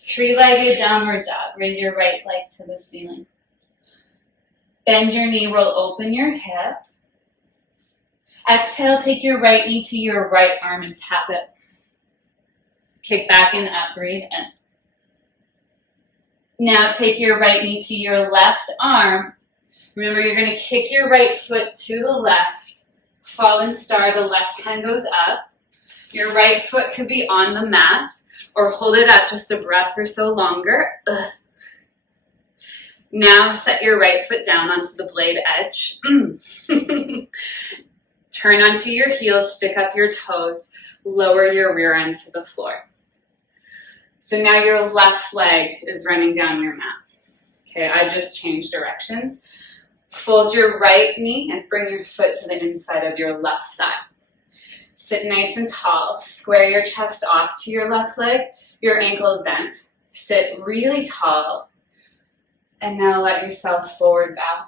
Three-legged downward dog. Raise your right leg to the ceiling. Bend your knee, roll open your hip. Exhale, take your right knee to your right arm and tap it. Kick back and up, breathe in. Now take your right knee to your left arm. Remember, you're going to kick your right foot to the left. Fallen star, the left hand goes up. Your right foot could be on the mat or hold it up just a breath or so longer. Now set your right foot down onto the blade edge. Turn onto your heels, stick up your toes, lower your rear end to the floor. So now your left leg is running down your mat. Okay, I just changed directions. Fold your right knee and bring your foot to the inside of your left thigh. Sit nice and tall. Square your chest off to your left leg. Your ankles bent. Sit really tall. And now let yourself forward bow.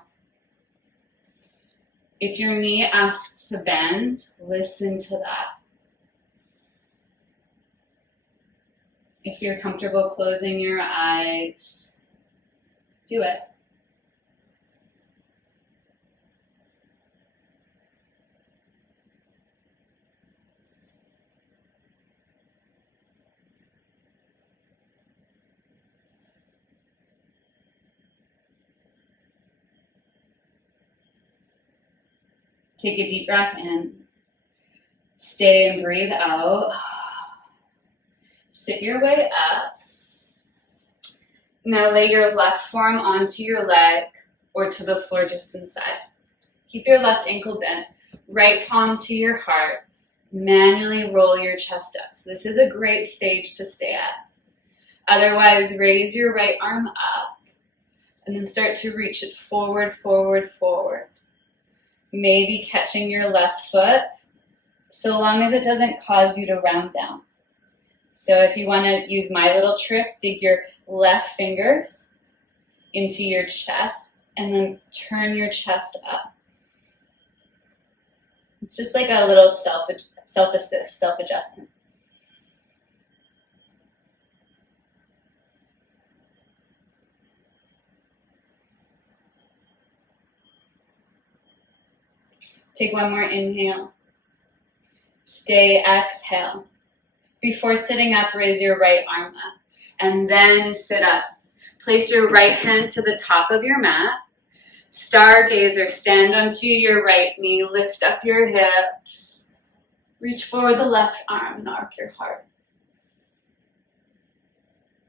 If your knee asks to bend, listen to that. If you're comfortable closing your eyes, do it. Take a deep breath in. Stay and breathe out. Sit your way up. Now lay your left forearm onto your leg or to the floor just inside. Keep your left ankle bent. Right palm to your heart. Manually roll your chest up. So this is a great stage to stay at. Otherwise, raise your right arm up and then start to reach it forward, forward, forward. Maybe catching your left foot, so long as it doesn't cause you to round down. So if you want to use my little trick, dig your left fingers into your chest and then turn your chest up. It's just like a little self-assist, self-adjustment. Take one more inhale. Stay, exhale. Before sitting up, raise your right arm up and then sit up. Place your right hand to the top of your mat. Stargazer, stand onto your right knee, lift up your hips. Reach forward the left arm and arc your heart.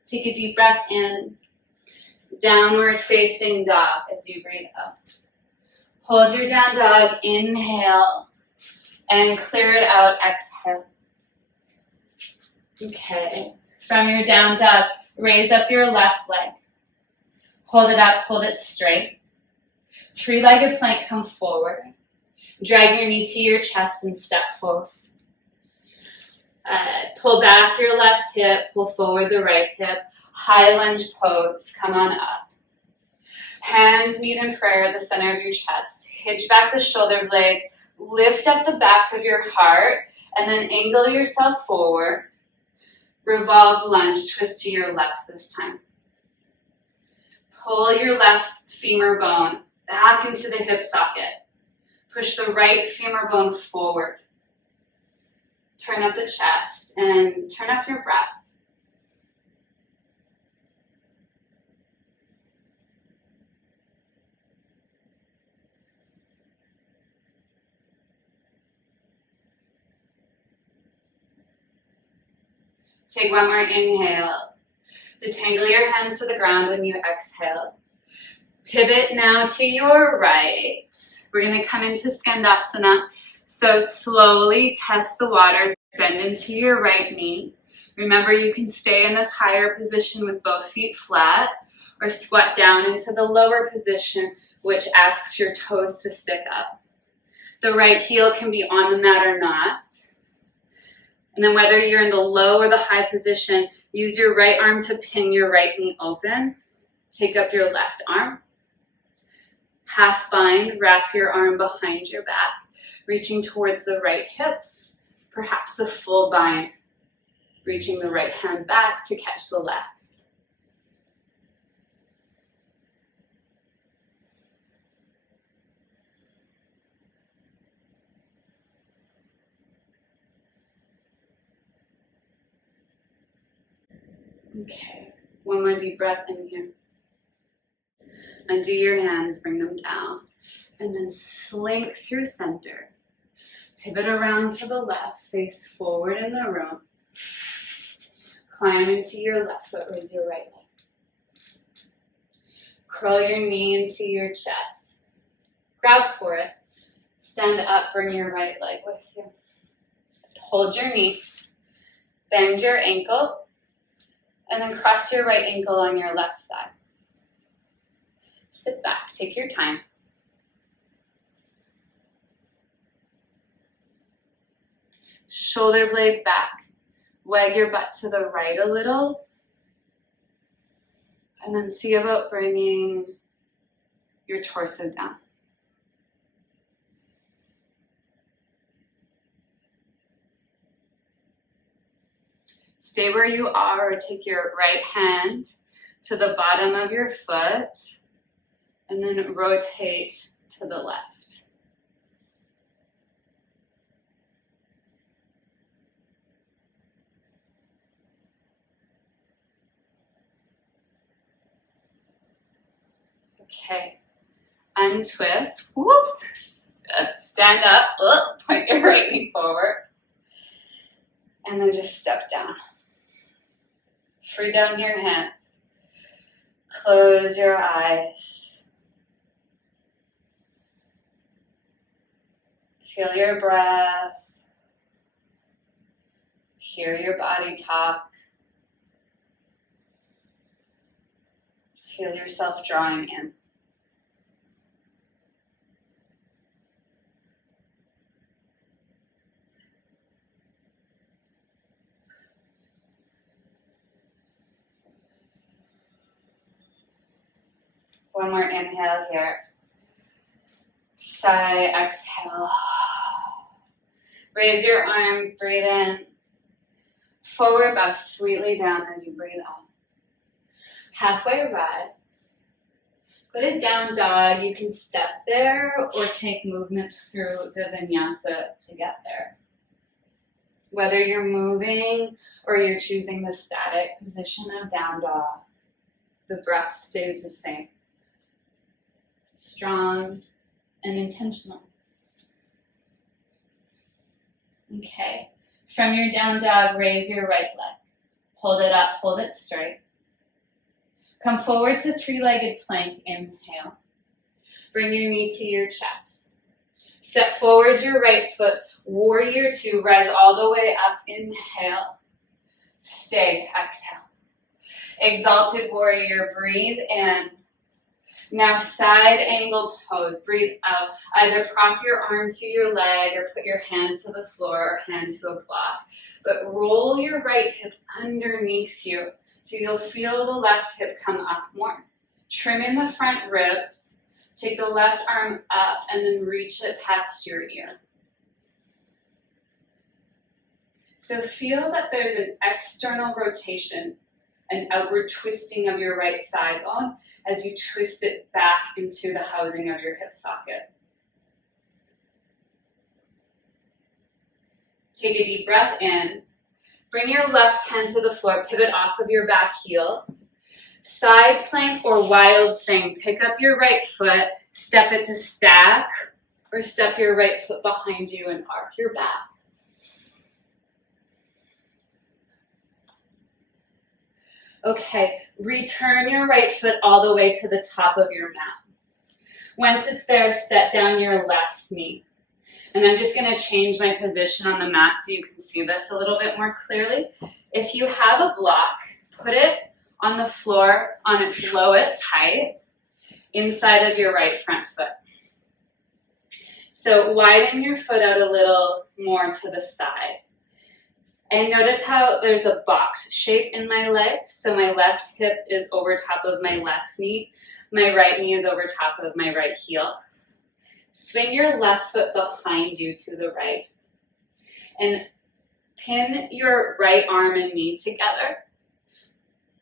Take a deep breath in. Downward facing dog as you breathe out. Hold your down dog, inhale. And clear it out, exhale. Okay. From your down dog, raise up your left leg. Hold it up, hold it straight. Three-legged plank, come forward. Drag your knee to your chest and step forward. Pull back your left hip, pull forward the right hip. High lunge pose, come on up. Hands meet in prayer at the center of your chest. Hitch back the shoulder blades, lift up the back of your heart, and then angle yourself forward. Revolve lunge, twist to your left this time. Pull your left femur bone back into the hip socket. Push the right femur bone forward. Turn up the chest and turn up your breath. Take one more inhale. Detangle your hands to the ground when you exhale. Pivot now to your right. We're going to come into Skandasana. So slowly test the waters. Bend into your right knee. Remember, you can stay in this higher position with both feet flat or squat down into the lower position, which asks your toes to stick up. The right heel can be on the mat or not. And then whether you're in the low or the high position, use your right arm to pin your right knee open. Take up your left arm. Half bind, wrap your arm behind your back, reaching towards the right hip. Perhaps a full bind, reaching the right hand back to catch the left. Okay, one more deep breath in here. Undo your hands, bring them down, and then slink through center. Pivot around to the left, face forward in the room. Climb into your left foot, raise your right leg. Curl your knee into your chest. Grab for it. Stand up, bring your right leg with you. Hold your knee. Bend your ankle. And then cross your right ankle on your left thigh. Sit back, take your time. Shoulder blades back. Wag your butt to the right a little. And then see about bringing your torso down. Stay where you are, or take your right hand to the bottom of your foot and then rotate to the left. Okay, untwist, whoop. Stand up, point your right knee forward, and then just step down. Free down your hands. Close your eyes. Feel your breath. Hear your body talk. Feel yourself drawing in. One more inhale here. Sigh, exhale. Raise your arms, breathe in. Forward bow sweetly down as you breathe out. Halfway rise. Go to down dog. You can step there or take movement through the vinyasa to get there. Whether you're moving or you're choosing the static position of down dog, the breath stays the same. Strong and intentional. Okay. From your down dog, raise your right leg. Hold it up, hold it straight. Come forward to three-legged plank, inhale. Bring your knee to your chest. Step forward your right foot, Warrior two, rise all the way up, inhale, stay, exhale. Exalted warrior, breathe in. Now side angle pose, breathe out. Either prop your arm to your leg or put your hand to the floor or hand to a block. But roll your right hip underneath you so you'll feel the left hip come up more. Trim in the front ribs. Take the left arm up and then reach it past your ear. So feel that there's an external rotation, an outward twisting of your right thigh bone as you twist it back into the housing of your hip socket. Take a deep breath in. Bring your left hand to the floor, pivot off of your back heel. Side plank or wild thing. Pick up your right foot, step it to stack, or step your right foot behind you and arc your back. Okay, return your right foot all the way to the top of your mat. Once it's there, set down your left knee. And I'm just going to change my position on the mat so you can see this a little bit more clearly. If you have a block, put it on the floor on its lowest height inside of your right front foot. So widen your foot out a little more to the side. And notice how there's a box shape in my legs. So my left hip is over top of my left knee. My right knee is over top of my right heel. Swing your left foot behind you to the right. And pin your right arm and knee together.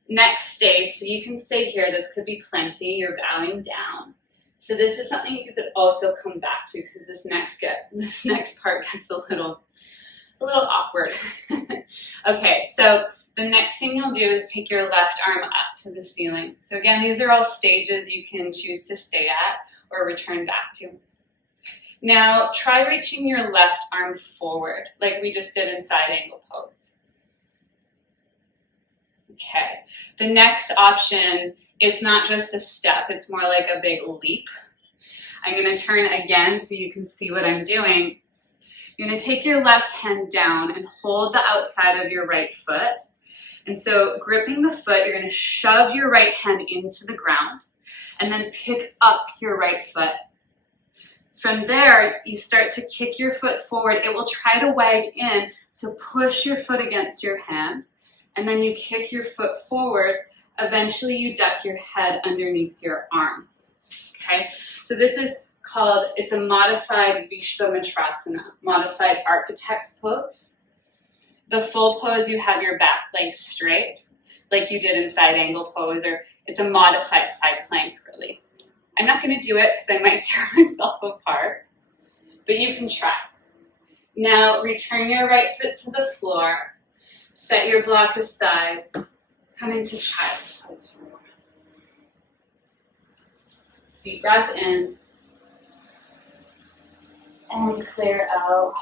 Next stage, so you can stay here. This could be plenty. You're bowing down. So this is something you could also come back to because this next part gets a little awkward. Okay, so the next thing you'll do is take your left arm up to the ceiling. So again, these are all stages you can choose to stay at or return back to. Now try reaching your left arm forward like we just did in side angle pose. Okay, the next option, it's not just a step, it's more like a big leap. I'm going to turn again so you can see what I'm doing. You're going to take your left hand down and hold the outside of your right foot. And so gripping the foot, you're going to shove your right hand into the ground and then pick up your right foot. From there, you start to kick your foot forward. It will try to wag in, so push your foot against your hand. And then you kick your foot forward. Eventually, you duck your head underneath your arm. Okay, so this is called, it's a modified Visvamitrasana, modified architect's pose. The full pose, you have your back leg straight, like you did in side angle pose, or it's a modified side plank, really. I'm not going to do it because I might tear myself apart, but you can try. Now, return your right foot to the floor, set your block aside, come into child's pose. Deep breath in. And clear out.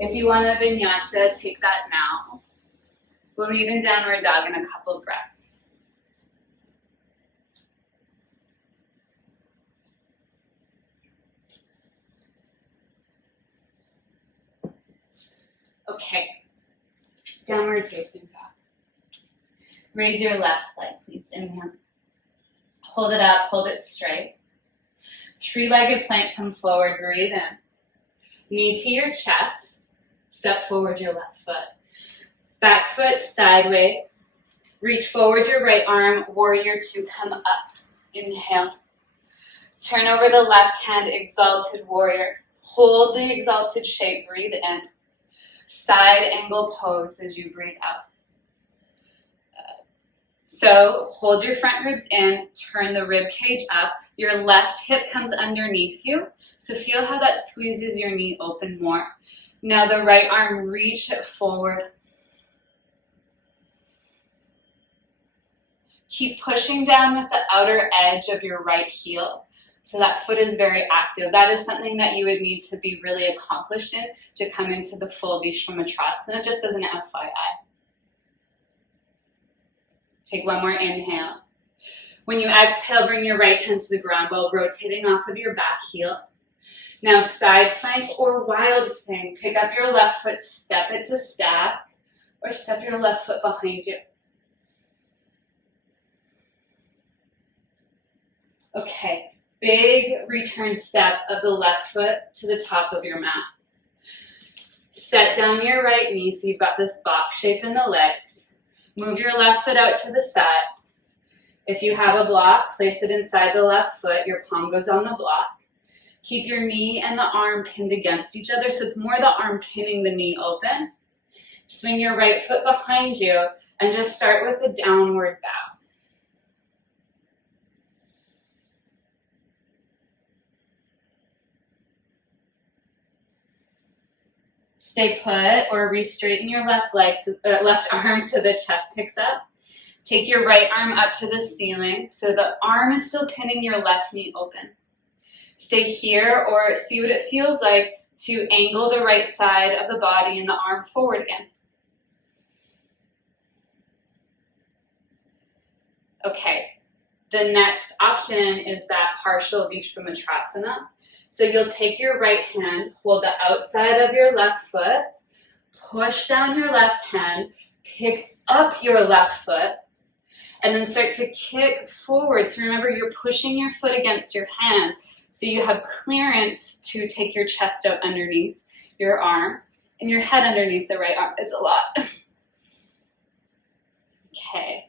If you want a vinyasa, take that now. We'll meet in downward dog in a couple breaths. Okay, downward facing dog. Raise your left leg, please. Inhale. Hold it up, hold it straight. Three-legged plank, come forward, breathe in. Knee to your chest, step forward your left foot. Back foot sideways. Reach forward your right arm, warrior two, come up. Inhale. Turn over the left hand, exalted warrior. Hold the exalted shape, breathe in. Side angle pose as you breathe out. So hold your front ribs in, turn the rib cage up. Your left hip comes underneath you. So feel how that squeezes your knee open more. Now the right arm, reach it forward. Keep pushing down with the outer edge of your right heel. So that foot is very active. That is something that you would need to be really accomplished in to come into the full Visvamitrasana, just as an FYI. Take one more inhale. When you exhale, bring your right hand to the ground while rotating off of your back heel. Now side plank or wild thing. Pick up your left foot, step it to stack, or step your left foot behind you. Okay, big return step of the left foot to the top of your mat. Set down your right knee so you've got this box shape in the legs. Move your left foot out to the side. If you have a block, place it inside the left foot. Your palm goes on the block. Keep your knee and the arm pinned against each other, so it's more the arm pinning the knee open. Swing your right foot behind you and just start with a downward bow. Stay put or re-straighten your left leg, left arm so the chest picks up. Take your right arm up to the ceiling so the arm is still pinning your left knee open. Stay here or see what it feels like to angle the right side of the body and the arm forward again. Okay, the next option is that partial Visvamitrasana. So you'll take your right hand, hold the outside of your left foot, push down your left hand, pick up your left foot, and then start to kick forward. So remember, you're pushing your foot against your hand, so you have clearance to take your chest out underneath your arm, and your head underneath the right arm is a lot. Okay,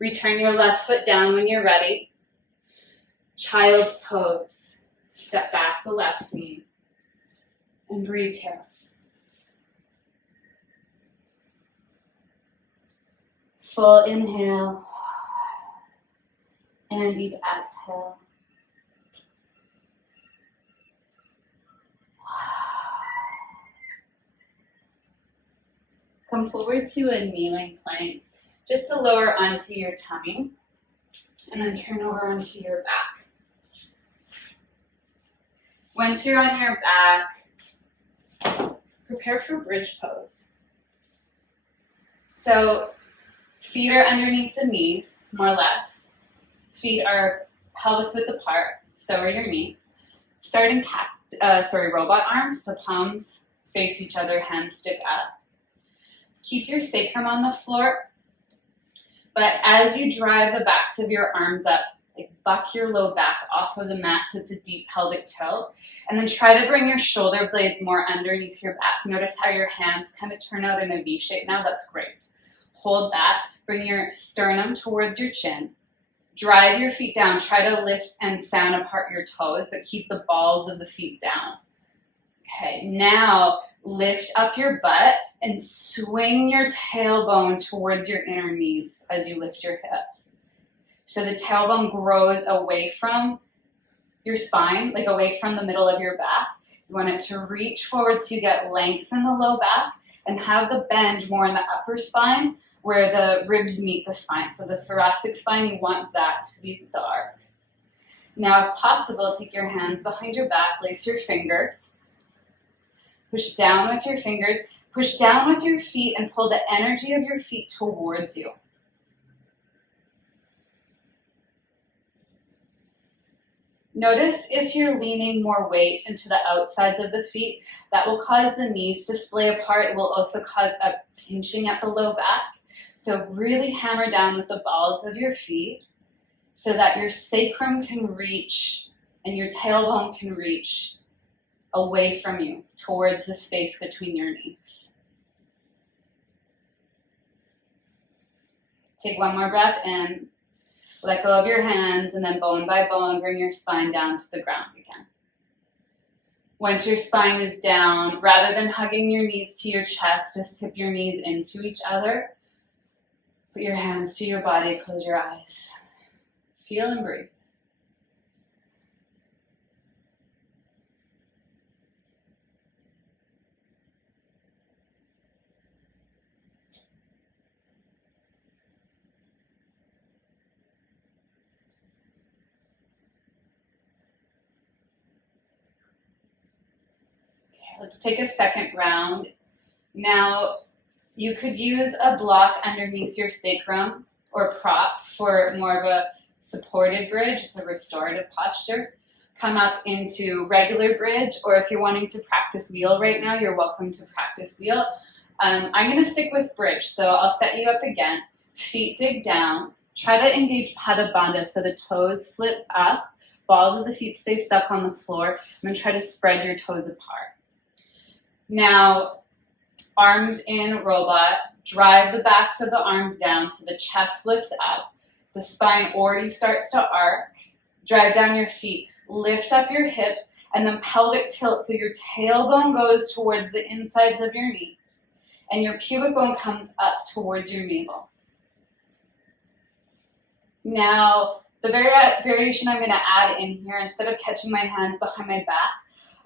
return your left foot down when you're ready. Child's pose. Step back the left knee and breathe here. Full inhale and deep exhale. Come forward to a kneeling plank, just to lower onto your tummy, and then turn over onto your back. Once you're on your back, prepare for bridge pose. So feet are underneath the knees, more or less. Feet are pelvis width apart, so are your knees. Start in robot arms, so palms face each other, hands stick up. Keep your sacrum on the floor, but as you drive the backs of your arms up, like buck your low back off of the mat so it's a deep pelvic tilt. And then try to bring your shoulder blades more underneath your back. Notice how your hands kind of turn out in a V shape now. That's great. Hold that. Bring your sternum towards your chin. Drive your feet down. Try to lift and fan apart your toes, but keep the balls of the feet down. Okay, now lift up your butt and swing your tailbone towards your inner knees as you lift your hips. So the tailbone grows away from your spine, like away from the middle of your back. You want it to reach forward so you get length in the low back and have the bend more in the upper spine where the ribs meet the spine. So the thoracic spine, you want that to be the arc. Now, if possible, take your hands behind your back, lace your fingers. Push down with your fingers, push down with your feet and pull the energy of your feet towards you. Notice if you're leaning more weight into the outsides of the feet, that will cause the knees to splay apart. It will also cause a pinching at the low back. So really hammer down with the balls of your feet so that your sacrum can reach and your tailbone can reach away from you towards the space between your knees. Take one more breath in. Let go of your hands, and then bone by bone, bring your spine down to the ground again. Once your spine is down, rather than hugging your knees to your chest, just tip your knees into each other. Put your hands to your body, close your eyes. Feel and breathe. Let's take a second round. Now, you could use a block underneath your sacrum or prop for more of a supported bridge. It's a restorative posture. come up into regular bridge, or if you're wanting to practice wheel right now, you're welcome to practice wheel. I'm going to stick with bridge, so I'll set you up again. Feet dig down. Try to engage Pada Bandha, so the toes flip up, balls of the feet stay stuck on the floor, and then try to spread your toes apart. Now, arms in robot. Drive the backs of the arms down so the chest lifts up. The spine already starts to arc. Drive down your feet. Lift up your hips, and then pelvic tilt so your tailbone goes towards the insides of your knees, and your pubic bone comes up towards your navel. Now, the variation I'm going to add in here, instead of catching my hands behind my back,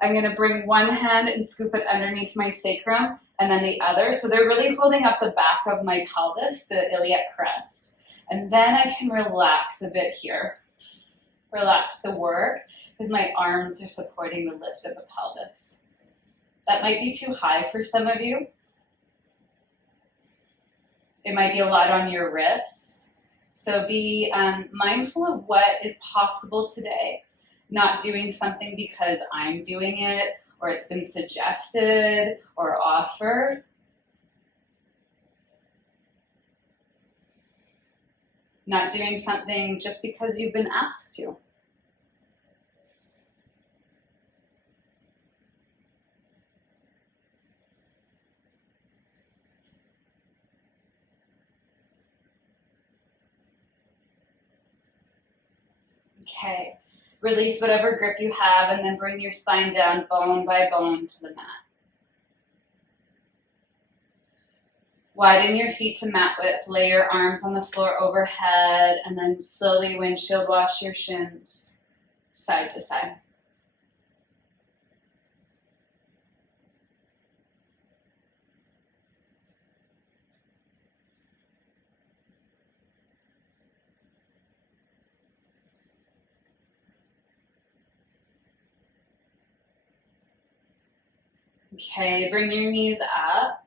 I'm going to bring one hand and scoop it underneath my sacrum, and then the other. So they're really holding up the back of my pelvis, the iliac crest. And then I can relax a bit here. Relax the work, because my arms are supporting the lift of the pelvis. That might be too high for some of you. It might be a lot on your wrists. So be mindful of what is possible today. Not doing something because I'm doing it, or it's been suggested or offered. Not doing something just because you've been asked to. Okay, release whatever grip you have, and then bring your spine down bone by bone to the mat. Widen your feet to mat width, lay your arms on the floor overhead, and then slowly windshield wash your shins side to side. Okay, bring your knees up.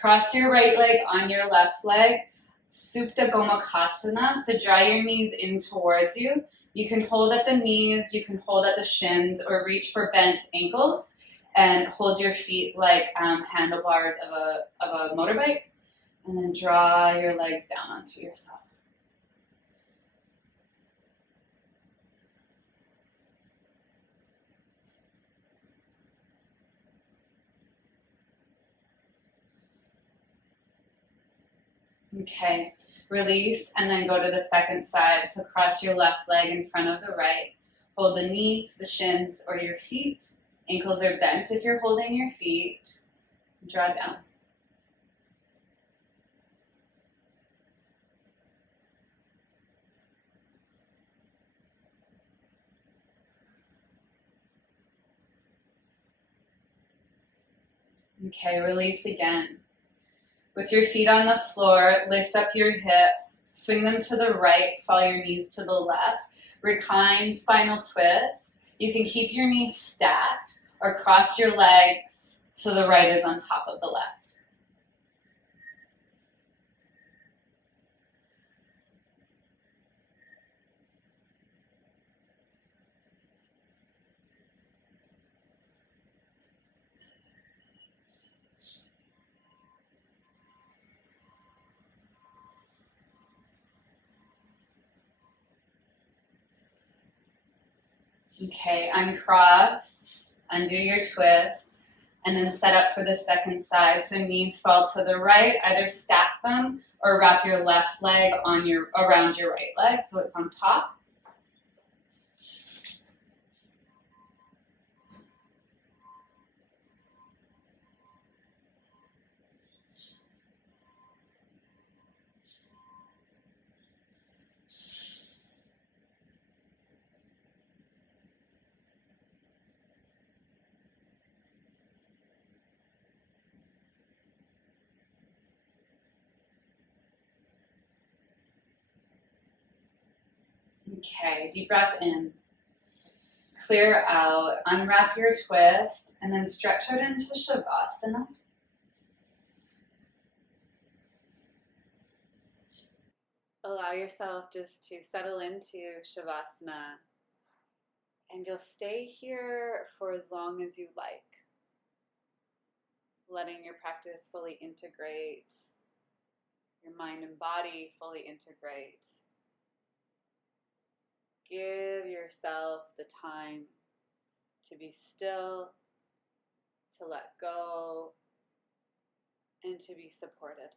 Cross your right leg on your left leg. Supta Gomukhasana, so draw your knees in towards you. You can hold at the knees, you can hold at the shins, or reach for bent ankles and hold your feet like handlebars of a motorbike. And then draw your legs down onto yourself. Okay, release and then go to the second side. So cross your left leg in front of the right. Hold the knees, the shins, or your feet. Ankles are bent if you're holding your feet. Draw down. Okay, release again. With your feet on the floor, lift up your hips, swing them to the right, follow your knees to the left. Recline spinal twist. You can keep your knees stacked or cross your legs so the right is on top of the left. Okay, uncross, undo your twist, and then set up for the second side. So knees fall to the right, either stack them or wrap your left leg on around your right leg so it's on top. Okay, deep breath in. Clear out, unwrap your twist, and then stretch out into Shavasana. Allow yourself just to settle into Shavasana And you'll stay here for as long as you like, letting your practice fully integrate, your mind and body fully integrate. Give yourself the time to be still, to let go, and to be supported.